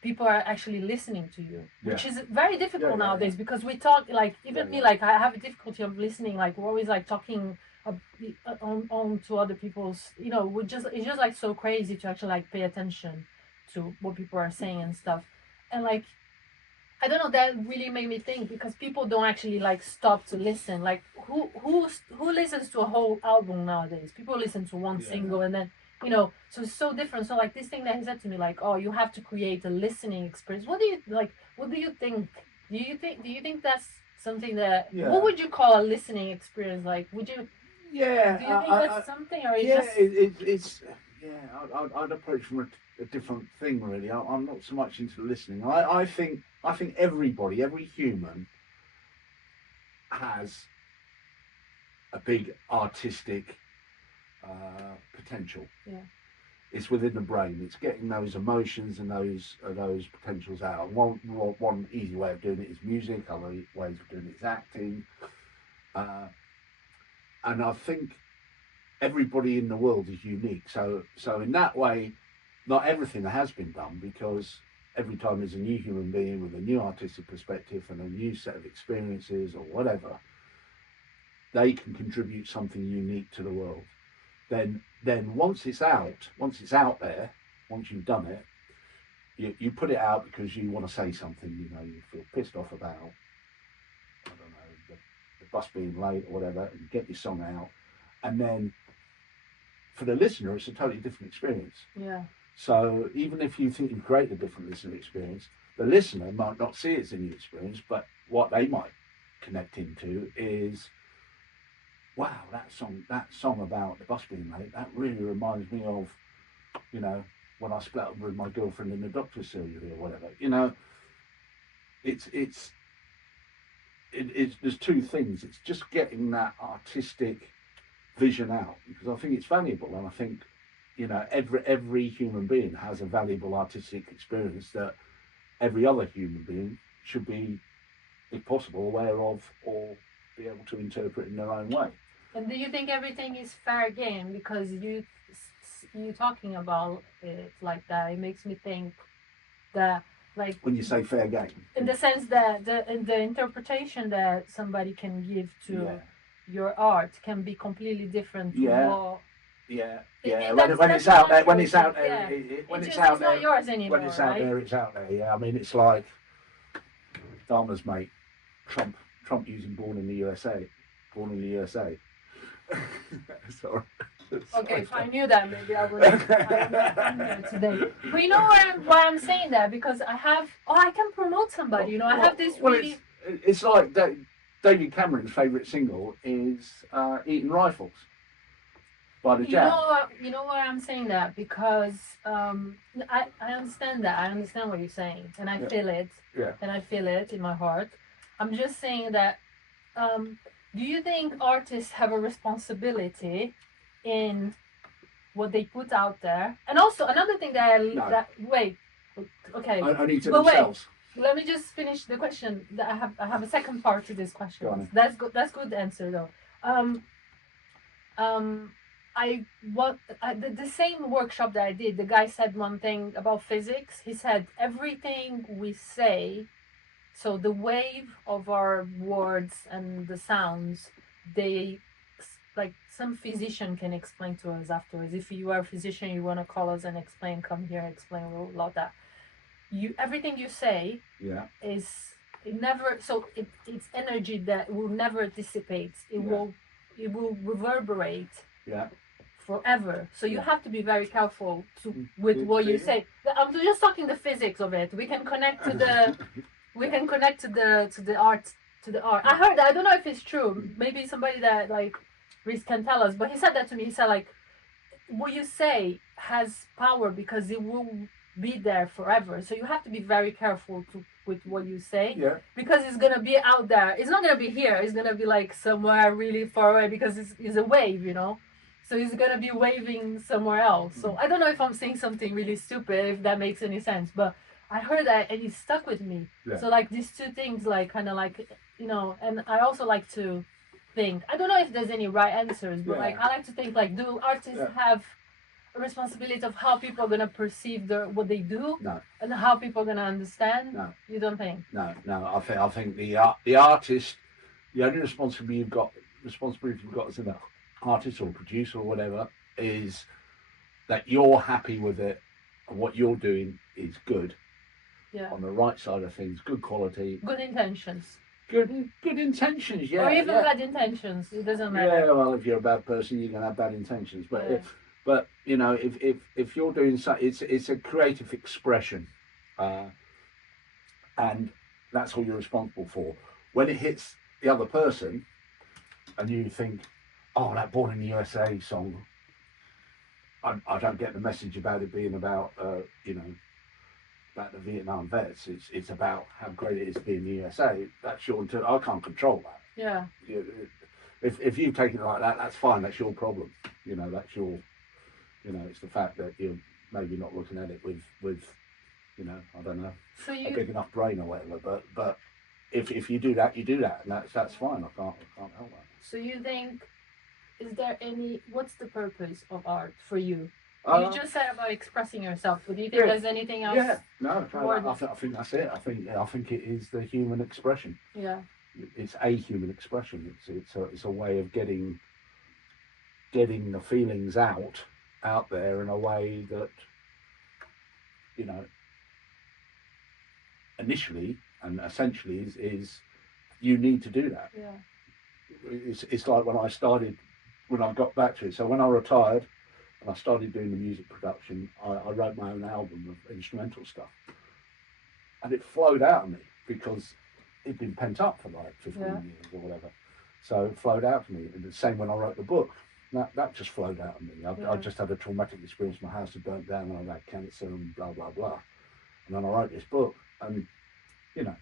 people are actually listening to you, which is very difficult nowadays because we talk like even me, like I have a difficulty of listening, like we're always like talking on to other people's, it's just like so crazy to actually like pay attention to what people are saying and stuff. And like I don't know, that really made me think because people don't actually like stop to listen. Like who listens to a whole album nowadays? People listen to one single and then so it's so different. So like this thing that he said to me, like, oh, you have to create a listening experience. What do you like? What do you think? Do you think that's something that what would you call a listening experience? Like, would you? Yeah. Do you think that's something, or it's I'd approach from a different thing really. I'm not so much into listening. I think everybody, every human, has a big artistic potential. Yeah. It's within the brain. It's getting those emotions and those potentials out. One easy way of doing it is music. Other ways of doing it is acting. And I think everybody in the world is unique. So in that way, not everything has been done because every time there's a new human being with a new artistic perspective and a new set of experiences or whatever, they can contribute something unique to the world. Then once it's out there, once you've done it, you put it out because you want to say something. You feel pissed off about, I don't know, the bus being late or whatever, and get your song out. And then for the listener, it's a totally different experience. Yeah. So even if you think you've created a different listening experience, the listener might not see it as a new experience, but what they might connect into is, wow, that song about the bus being late, that really reminds me of, when I split up with my girlfriend in the doctor's surgery or whatever. It's there's two things. It's just getting that artistic vision out, because I think it's valuable, and I think every human being has a valuable artistic experience that every other human being should be, if possible, aware of or be able to interpret in their own way. And do you think everything is fair game? Because you talking about it like that, it makes me think that like when you say fair game, in the sense that the interpretation that somebody can give to your art can be completely different to what. When it's out there, when it's out there, it's not yours anymore. When it's out there, it's out there. Yeah, I mean, it's like Dharma's mate, Trump using "Born in the USA," "Born in the USA." Sorry. Okay, if I knew that, maybe I would have come here today. But you know why I'm saying that? Because I can promote somebody. I have this really. It's like David Cameron's favourite single is "Eating Rifles" by the Jam. You know why I'm saying that? Because I understand that. I understand what you're saying, and I feel it. Yeah. And I feel it in my heart. I'm just saying that. Do you think artists have a responsibility in what they put out there? And also another thing okay. Only to themselves. Wait, let me just finish the question. I have a second part to this question. That's good answer though. the same workshop that I did, the guy said one thing about physics. He said everything we say, so the wave of our words and the sounds, they, like, some physician can explain to us afterwards. If you are a physician, you want to call us and explain, come here, explain about that. Everything you say Yeah. is, it never, so it's energy that will never dissipate. It will reverberate Yeah. forever. So you Yeah. have to be very careful with what you say. I'm just talking the physics of it. We can connect to the art, I heard that. I don't know if it's true. Maybe somebody that like Reese can tell us, but he said that to me. He said, like, what you say has power because it will be there forever. So you have to be very careful with what you say. Yeah. Because it's gonna be out there. It's not gonna be here. It's gonna be like somewhere really far away because it's a wave, you know. So it's gonna be waving somewhere else. So I don't know if I'm saying something really stupid, if that makes any sense, but I heard that and it stuck with me. Yeah. So like these two things, like kind of like, you know, and I also like to think. I don't know if there's any right answers, but like I like to think, like, do artists have a responsibility of how people are gonna perceive what they do? No. And how people are gonna understand? No. You don't think? No. I think the artist, the only responsibility you've got as an artist or producer or whatever, is that you're happy with it and what you're doing is good. Yeah. On the right side of things, good quality. Good intentions. Good intentions, yeah. Or even bad intentions. It doesn't matter. Yeah, well, if you're a bad person, you're gonna have bad intentions. But but you know, if you're doing so, it's a creative expression, and that's all you're responsible for. When it hits the other person, and you think, oh, that Born in the USA song, I don't get the message about it being about you know, about the Vietnam vets. It's about how great it is to be in the USA. That's your I can't control that. Yeah. If you take it like that, that's fine. That's your problem. You know, that's your, you know, it's the fact that you're maybe not looking at it with you know, I don't know, a big enough brain or whatever. But if you do that, you do that, and that's fine. I can't help that. So you think, is there what's the purpose of art for you? You just said about expressing yourself, but do you think there's anything else? Yeah, no, I think that's it. I think it is the human expression. Yeah. It's a human expression. It's a way of getting the feelings out there in a way that, you know, initially and essentially is you need to do that. Yeah. It's like when I got back to it. So when I retired and I started doing the music production, I wrote my own album of instrumental stuff, and it flowed out of me because it'd been pent up for like 15 years or whatever. So it flowed out to me. And the same when I wrote the book. That just flowed out of me. I just had a traumatic experience. My house had burnt down and I had cancer and blah, blah, blah. And then I wrote this book. And, you know,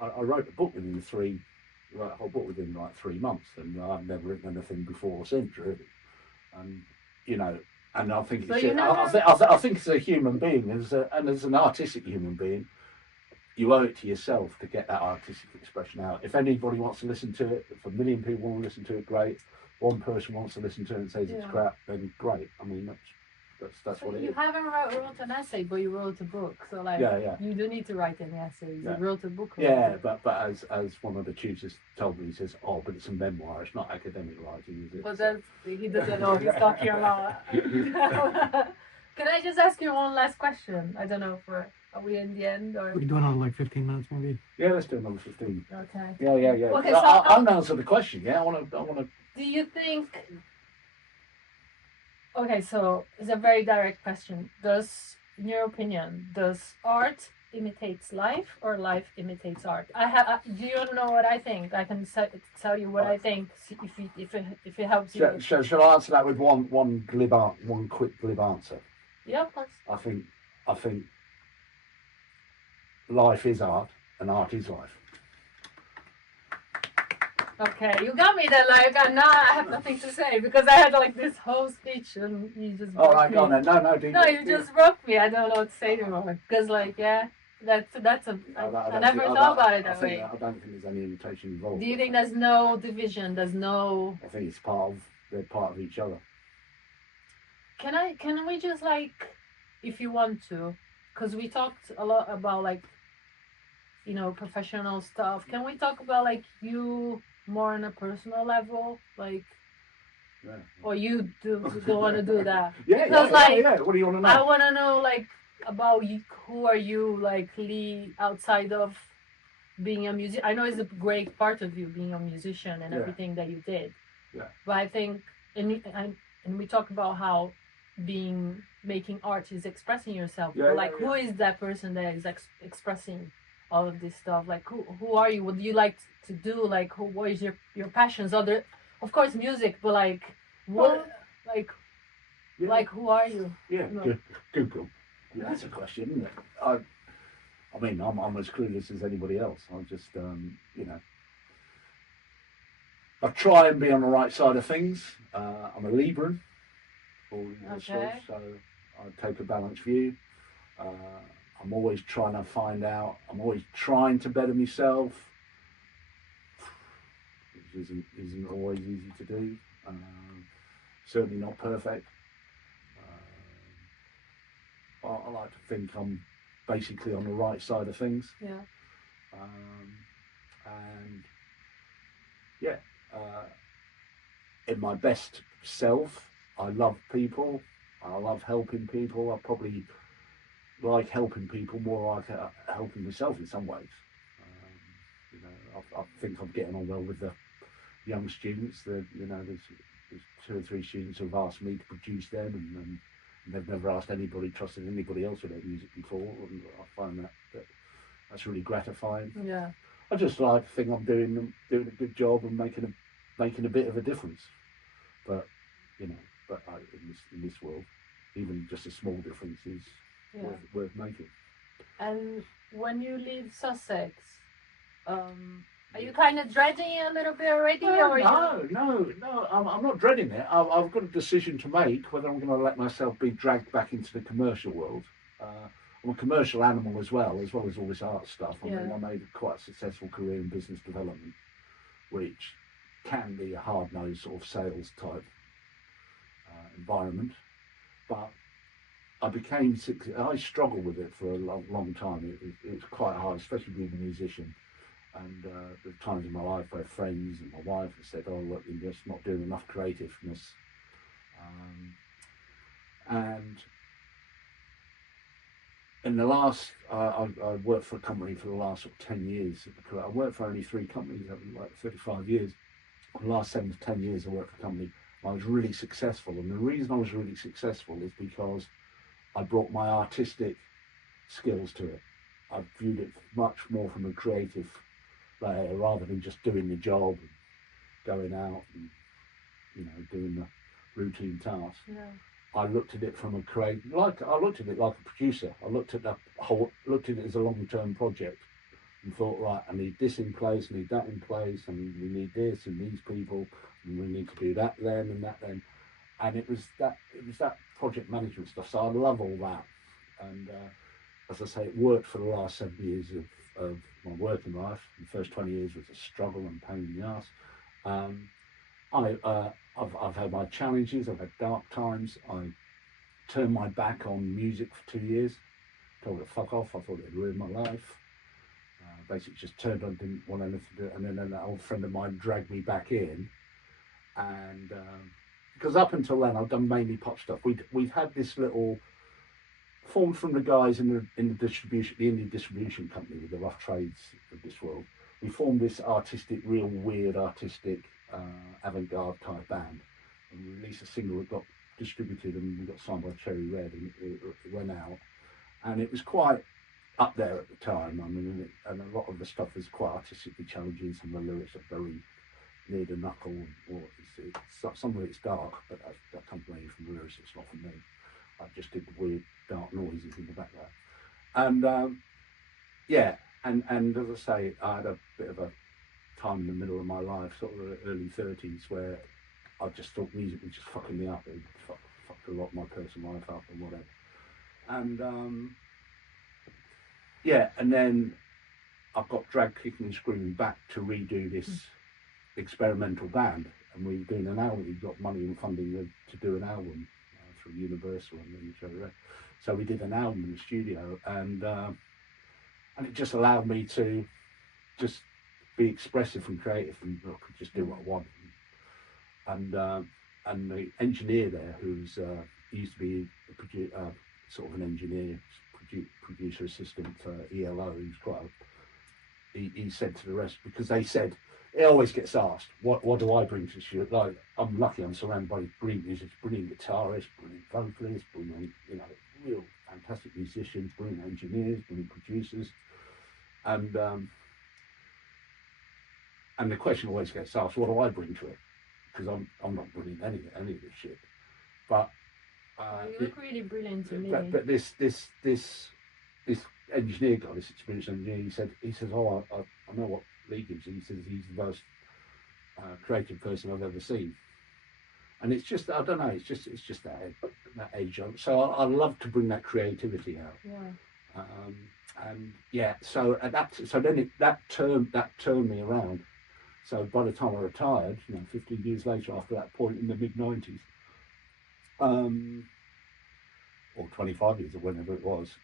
I wrote the book within the whole book within like 3 months. And I've never written anything before or since, really. And, you know, and I think I think as a human being, as an artistic human being, you owe it to yourself to get that artistic expression out. If anybody wants to listen to it, if 1 million people want to listen to it, great. One person wants to listen to it and says it's crap, then great. I mean, that's what it is. You haven't wrote an essay, but you wrote a book. So like, you do need to write any essays. You wrote a book. Yeah, but as one of the tutors told me, he says, "Oh, but it's a memoir. It's not academic writing, is it?" But he doesn't know. He's talking about. Can I just ask you one last question? I don't know if are we in the end or? We can do another like 15 minutes maybe. Yeah, let's do another 15. Okay. Yeah. Okay, so I'll answer the question. Yeah, I want to. Do you think? Okay, so it's a very direct question. In your opinion, does art imitates life or life imitates art? Do you know what I think? I can tell you what I think if it helps you. Shall I answer that with one quick glib answer? Yeah, of course. I think life is art and art is life. Okay, you got me there. Like, now I have nothing to say because I had like this whole speech and you just. All right, go on then. No, you just broke me. I don't know what to say anymore because, like, that's I never thought about it that way. I don't think there's any imitation involved. Do you think there's no division? There's no. I think they're part of each other. Can we just like, if you want to, because we talked a lot about like, professional stuff. Can we talk about like you more on a personal level, like, Yeah. or you don't want to do that? Yeah, Because yeah, like yeah, yeah. What do you want to know? I want to know like about you, who are you, like Lee, outside of being a musician. I know it's a great part of you being a musician and Yeah. everything that you did. Yeah. But I think, and we talk about how making art is expressing yourself. Yeah, But yeah, like, yeah. who is that person that is expressing all of this stuff? Like, who are you? What do you like to do? Like, what is your passions? Other, of course, music. But like, what, like, Yeah. like, who are you? Yeah, No. Google. Yeah, that's a question, isn't it? I mean, I'm as clueless as anybody else. I just, I try and be on the right side of things. I'm a Libran, all this stuff, Okay. so I take a balanced view. I'm always trying to find out. I'm always trying to better myself, which isn't always easy to do. Certainly not perfect. I like to think I'm basically on the right side of things. Yeah. And yeah, in my best self, I love people. I love helping people. I probably like helping people more like helping myself in some ways. I think I'm getting on well with the young students. There's 2 or 3 students who've asked me to produce them, and they've never asked anybody, trusted anybody else with their music before, and I find that's really gratifying. Yeah. I just like to think I'm doing a good job and making a bit of a difference. But in this world, even just a small difference is worth making. And when you leave Sussex, are you kind of dreading it a little bit already? No. I'm not dreading it. I've got a decision to make whether I'm going to let myself be dragged back into the commercial world. I'm a commercial animal as well as all this art stuff. I mean, I made quite a successful career in business development, which can be a hard-nosed sort of sales type environment. But I struggled with it for a long time. It was quite hard, especially being a musician. And there were times in my life where friends and my wife have said, "Oh, look, you're just not doing enough creativeness." And in the last, I worked for a company for the last sort of 10 years. I worked for only 3 companies over like 35 years. The last 7 to 10 years, I worked for a company. I was really successful, and the reason I was really successful is because I brought my artistic skills to it. I viewed it much more from a creative layer rather than just doing the job and going out and doing the routine tasks. Yeah. I looked at it from a I looked at it like a producer. I looked at it as a long-term project and thought, right, I need this in place, I need that in place, and we need this and these people, and we need to do that then and that then. And it was that project management stuff. So I love all that. And as I say, it worked for the last 7 years of my working life. The first 20 years was a struggle and pain in the ass. I've had my challenges. I've had dark times. I turned my back on music for 2 years. Told it fuck off. I thought it'd ruin my life. Basically, just turned on, didn't want anything to do it. And then an old friend of mine dragged me back in, and because up until then I've done mainly pop stuff. We've had this little formed from the guys in the indie distribution company with the rough trades of this world. We formed this real weird artistic avant-garde type band, and we released a single that got distributed and we got signed by Cherry Red, and it went out, and it was quite up there at the time. I mean, and a lot of the stuff is quite artistically challenging. Some of the lyrics are very near the knuckle, or some of it's dark, but that comes mainly from the lyrics. It's not from me. I just did the weird dark noises in the background, and and as I say, I had a bit of a time in the middle of my life, sort of early 30s, where I just thought music was just fucking me up. It fucked a lot of my personal life up and whatever. And and then I got dragged kicking and screaming back to redo this experimental band, and we were doing an album. We got money and funding to do an album through Universal and then Cherry Red. So we did an album in the studio, and it just allowed me to just be expressive and creative, and I could just do what I want. And the engineer there, who's he used to be sort of an engineer, producer assistant for ELO, who's quite he said to the rest, because they said, it always gets asked, what do I bring to the shoot? Like, I'm lucky I'm surrounded by brilliant musicians, brilliant guitarists, brilliant vocalists, brilliant, real fantastic musicians, brilliant engineers, brilliant producers. And the question always gets asked, what do I bring to it? Because I'm not brilliant any of this shit. But you look really brilliant to me. But this engineer guy, this experienced engineer, he says, oh, I know what Lee gives. He says he's the most creative person I've ever seen. And it's just, I don't know, it's just that age. So I love to bring that creativity out. Yeah. And yeah, so that turned me around. So by the time I retired, 15 years later, after that point in the mid-90s, or 25 years or whenever it was,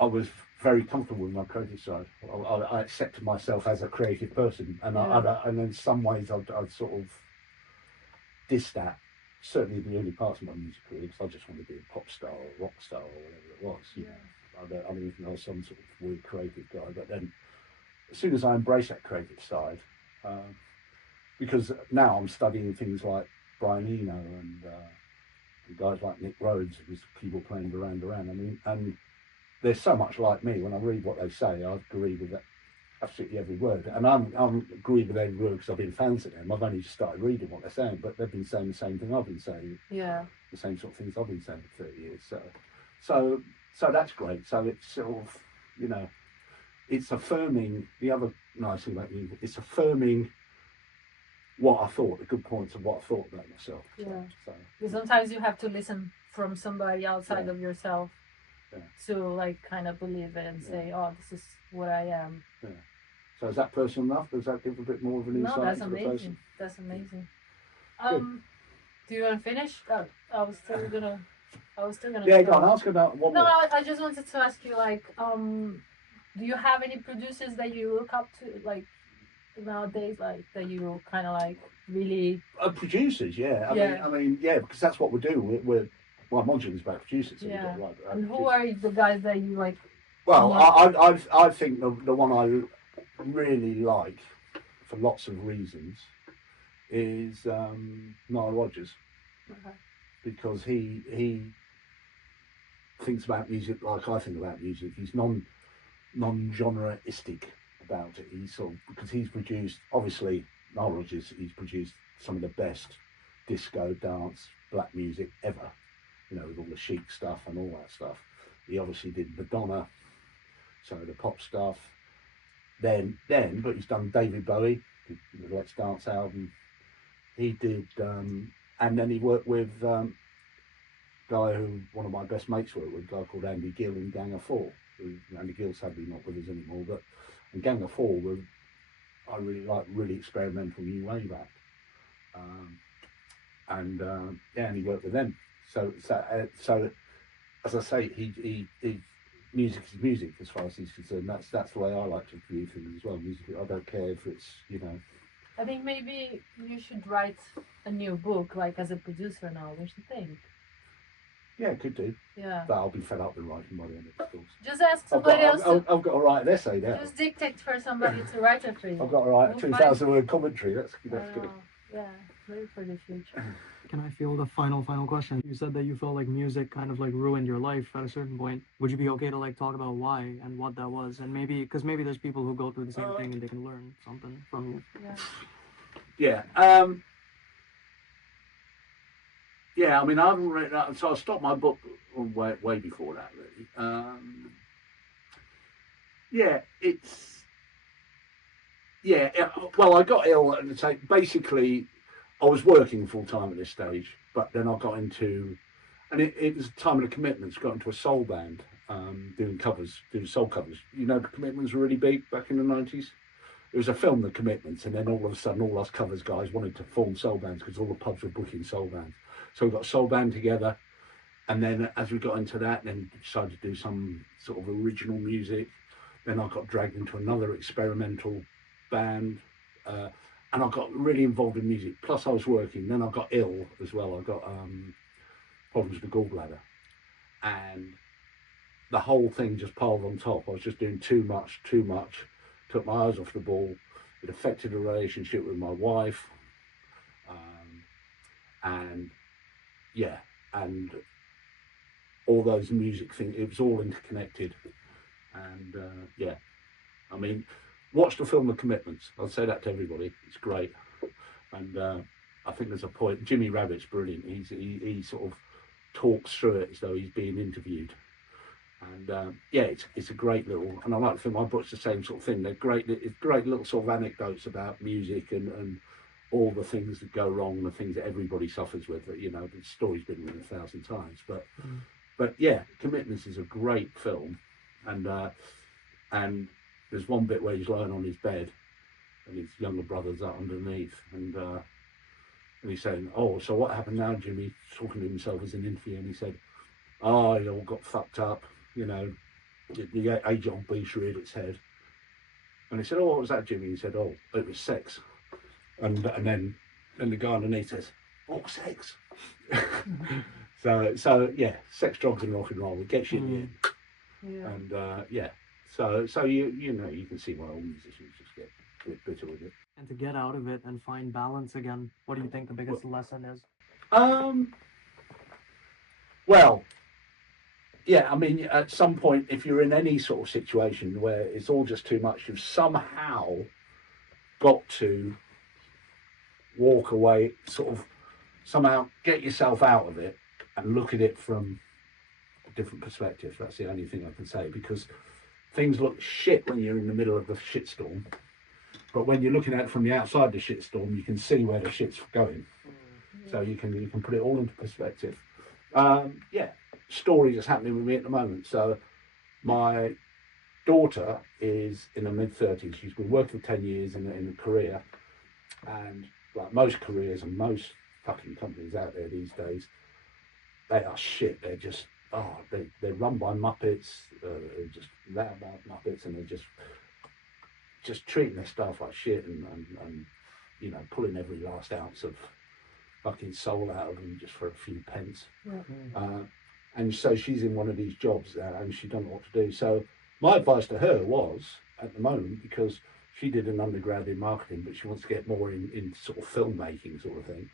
I was very comfortable with my creative side. I accepted myself as a creative person, and and in some ways I'd sort of dissed that. Certainly in the early parts of my music career, because I just wanted to be a pop star or a rock star or whatever it was. I don't even know, some sort of weird creative guy. But then, as soon as I embraced that creative side, because now I'm studying things like Brian Eno and guys like Nick Rhodes, who's keyboard playing Duran Duran. And they're so much like me. When I read what they say, I agree with that, absolutely every word. And I'm agree with every word because I've been fans of them. I've only just started reading what they're saying, but they've been saying the same thing I've been saying. Yeah. The same sort of things I've been saying for 30 years. So that's great. So it's sort of, it's affirming. The other nice thing about music, it's affirming what I thought, the good points of what I thought about myself. Yeah. So Sometimes you have to listen from somebody outside of yourself to kind of believe it and say, oh, this is what I am. Yeah. So is that personal enough? Does that give a bit more of an insight that's into amazing. the person? That's amazing. Do you want to finish? I was still gonna. Yeah, go on. Ask about what. No, I just wanted to ask you, do you have any producers that you look up to, nowadays, that you kind of really? Producers, yeah. I mean, yeah, because that's what we do. Well, module is about producers. So Yeah. we've got, and who are the guys that you like? Well, I think the one I really like, for lots of reasons, is Nile Rodgers. Okay. Because he thinks about music like I think about music. He's non-genreistic about it. Because he's produced, obviously, Nile Rodgers, he's produced some of the best disco, dance, black music ever. With all the chic stuff and all that stuff. He obviously did Madonna, so the pop stuff. But he's done David Bowie, the Let's Dance album. He did, and then he worked with a guy who one of my best mates worked with, a guy called Andy Gill in Gang of Four. Andy Gill's sadly not with us anymore, but in Gang of Four I really like, really experimental new wave act. And he worked with them. So as I say, he music is music as far as he's concerned. That's the way I like to view things as well. Music, I don't care if it's I think maybe you should write a new book, as a producer now. What do you think? Yeah, could do. Yeah. But I'll be fed up with writing by the end of the course. Just ask somebody else. I've got to write an essay now. Just dictate for somebody to write it for you. I've got to write a 2,000-word commentary. That's good. Yeah, maybe for the future. Can I field a final question? You said that you felt like music kind of ruined your life at a certain point. Would you be okay to talk about why and what that was? And maybe there's people who go through the same thing and they can learn something from you. Yeah. Yeah. I mean, I haven't read that, so I stopped my book way before that, really. Well, I got ill at the time. Basically, I was working full time at this stage, but then I got into, and it was a time of the Commitments. Got into a soul band, doing soul covers. The Commitments were really big back in the 90s. it was a film, The Commitments, and then all of a sudden, all us covers guys wanted to form soul bands because all the pubs were booking soul bands. So we got a soul band together, and then as we got into that, then decided to do some sort of original music. Then I got dragged into another experimental band, and I got really involved in music. Plus, I was working. Then I got ill as well. I got problems with the gallbladder, and the whole thing just piled on top. I was just doing too much. Took my eyes off the ball. It affected the relationship with my wife, and yeah, and all those music things. It was all interconnected, and yeah. I mean, watch the film The Commitments. I'll say that to everybody. It's great, and I think there's a point. Jimmy Rabbit's brilliant. He sort of talks through it as though he's being interviewed. And yeah, it's a great little, and I like to think my book's the same sort of thing. They're great. It's great little sort of anecdotes about music and all the things that go wrong, the things that everybody suffers with. That, you know, the story's been written 1,000 times, but yeah, Commitments is a great film, and there's one bit where he's lying on his bed, and his younger brother's up underneath, and he's saying, "Oh, so what happened now, Jimmy?" Talking to himself as an interview, and he said, "Oh, it all got fucked up. You know, the age-old beast reared its head." And he said, "Oh, what was that, Jimmy?" He said, "Oh, it was sex." And then the guy underneath says, "Oh, sex." So yeah, sex, drugs, and rock and roll. It gets you in the end. Yeah. And yeah, so you know, you can see why all musicians just get a bit bitter with it. And to get out of it and find balance again, what do you think the biggest lesson is? Well, yeah, I mean, at some point, if you're in any sort of situation where it's all just too much, you've somehow got to walk away, sort of somehow get yourself out of it and look at it from a different perspective. That's the only thing I can say, because things look shit when you're in the middle of the shitstorm, but when you're looking at it from the outside the shitstorm, you can see where the shit's going. So you can put it all into perspective. Yeah, story that's happening with me at the moment. So my daughter is in her mid-30s. She's been working for 10 years in a career, and like most careers and most fucking companies out there these days, they are shit. They're just they're run by muppets, just loudmouth muppets, and they're just treating their staff like shit, and you know, pulling every last ounce of fucking soul out of them just for a few pence. Yeah. And so she's in one of these jobs and she doesn't know what to do. So my advice to her was, at the moment, because she did an undergrad in marketing, but she wants to get more in sort of filmmaking sort of thing.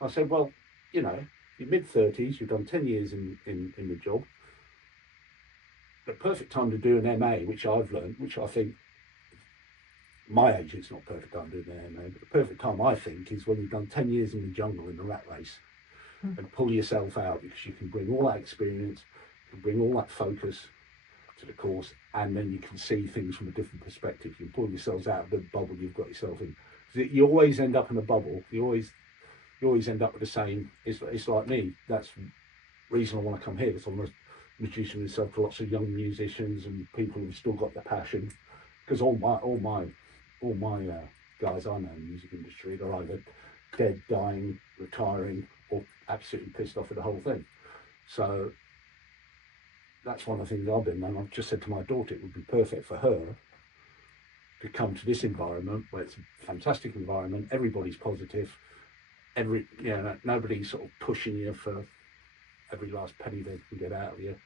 I said, well, you know, you're mid-30s, you've done 10 years in the job. The perfect time to do an MA, which I've learned, which I think, my age, it's not perfect time to do an MA, but the perfect time, I think, is when you've done 10 years in the jungle, in the rat race, and pull yourself out, because you can bring all that experience, you can bring all that focus to the course, and then you can see things from a different perspective. You can pull yourselves out of the bubble you've got yourself in. You always end up in a bubble. You always end up with the same. It's like me. That's the reason I want to come here, because I'm introducing myself to lots of young musicians and people who've still got the passion. Because all my guys I know in the music industry, they're either dead, dying, retiring, or absolutely pissed off with the whole thing. So that's one of the things I've been, and I've just said to my daughter, it would be perfect for her to come to this environment where it's a fantastic environment, everybody's positive, nobody's sort of pushing you for every last penny they can get out of you,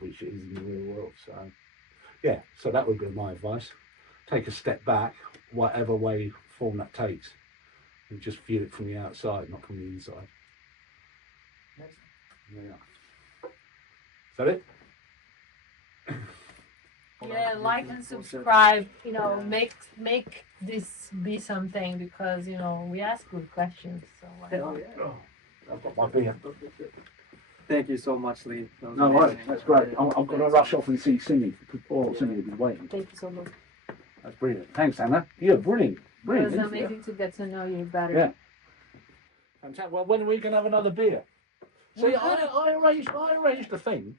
which is in the real world. So yeah, so that would be my advice. Take a step back, whatever way form that takes, and just view it from the outside, not from the inside. Yeah. Is that it? Yeah, like and subscribe. You know, make this be something, because you know we ask good questions. So Hell yeah. Oh, I've got my beer. Thank you so much, Lee. That was No, amazing. right, that's great. I'm going to rush off and see Cindy. Or Cindy will be waiting. thank you so much. That's brilliant. Thanks, Anna. You're brilliant. It Brilliant. was isn't it? amazing to get to know you better. Yeah. Fantastic. Well, when are we going to have another beer? See, I arranged the thing.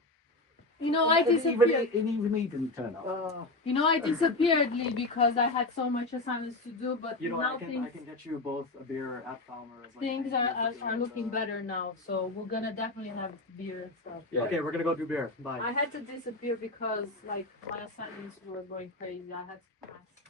You know, I And disappeared. even he didn't turn up. You know, I disappeared, Lee, because I had so much assignments to do. But You know, now I things can get you both a beer at Falmer's. Like, things thank you are, for are doing looking the- better now. So we're gonna definitely have beer and stuff. Yeah. Okay, we're gonna go do beer. Bye. I had to disappear because like my assignments were going crazy. I had to pass.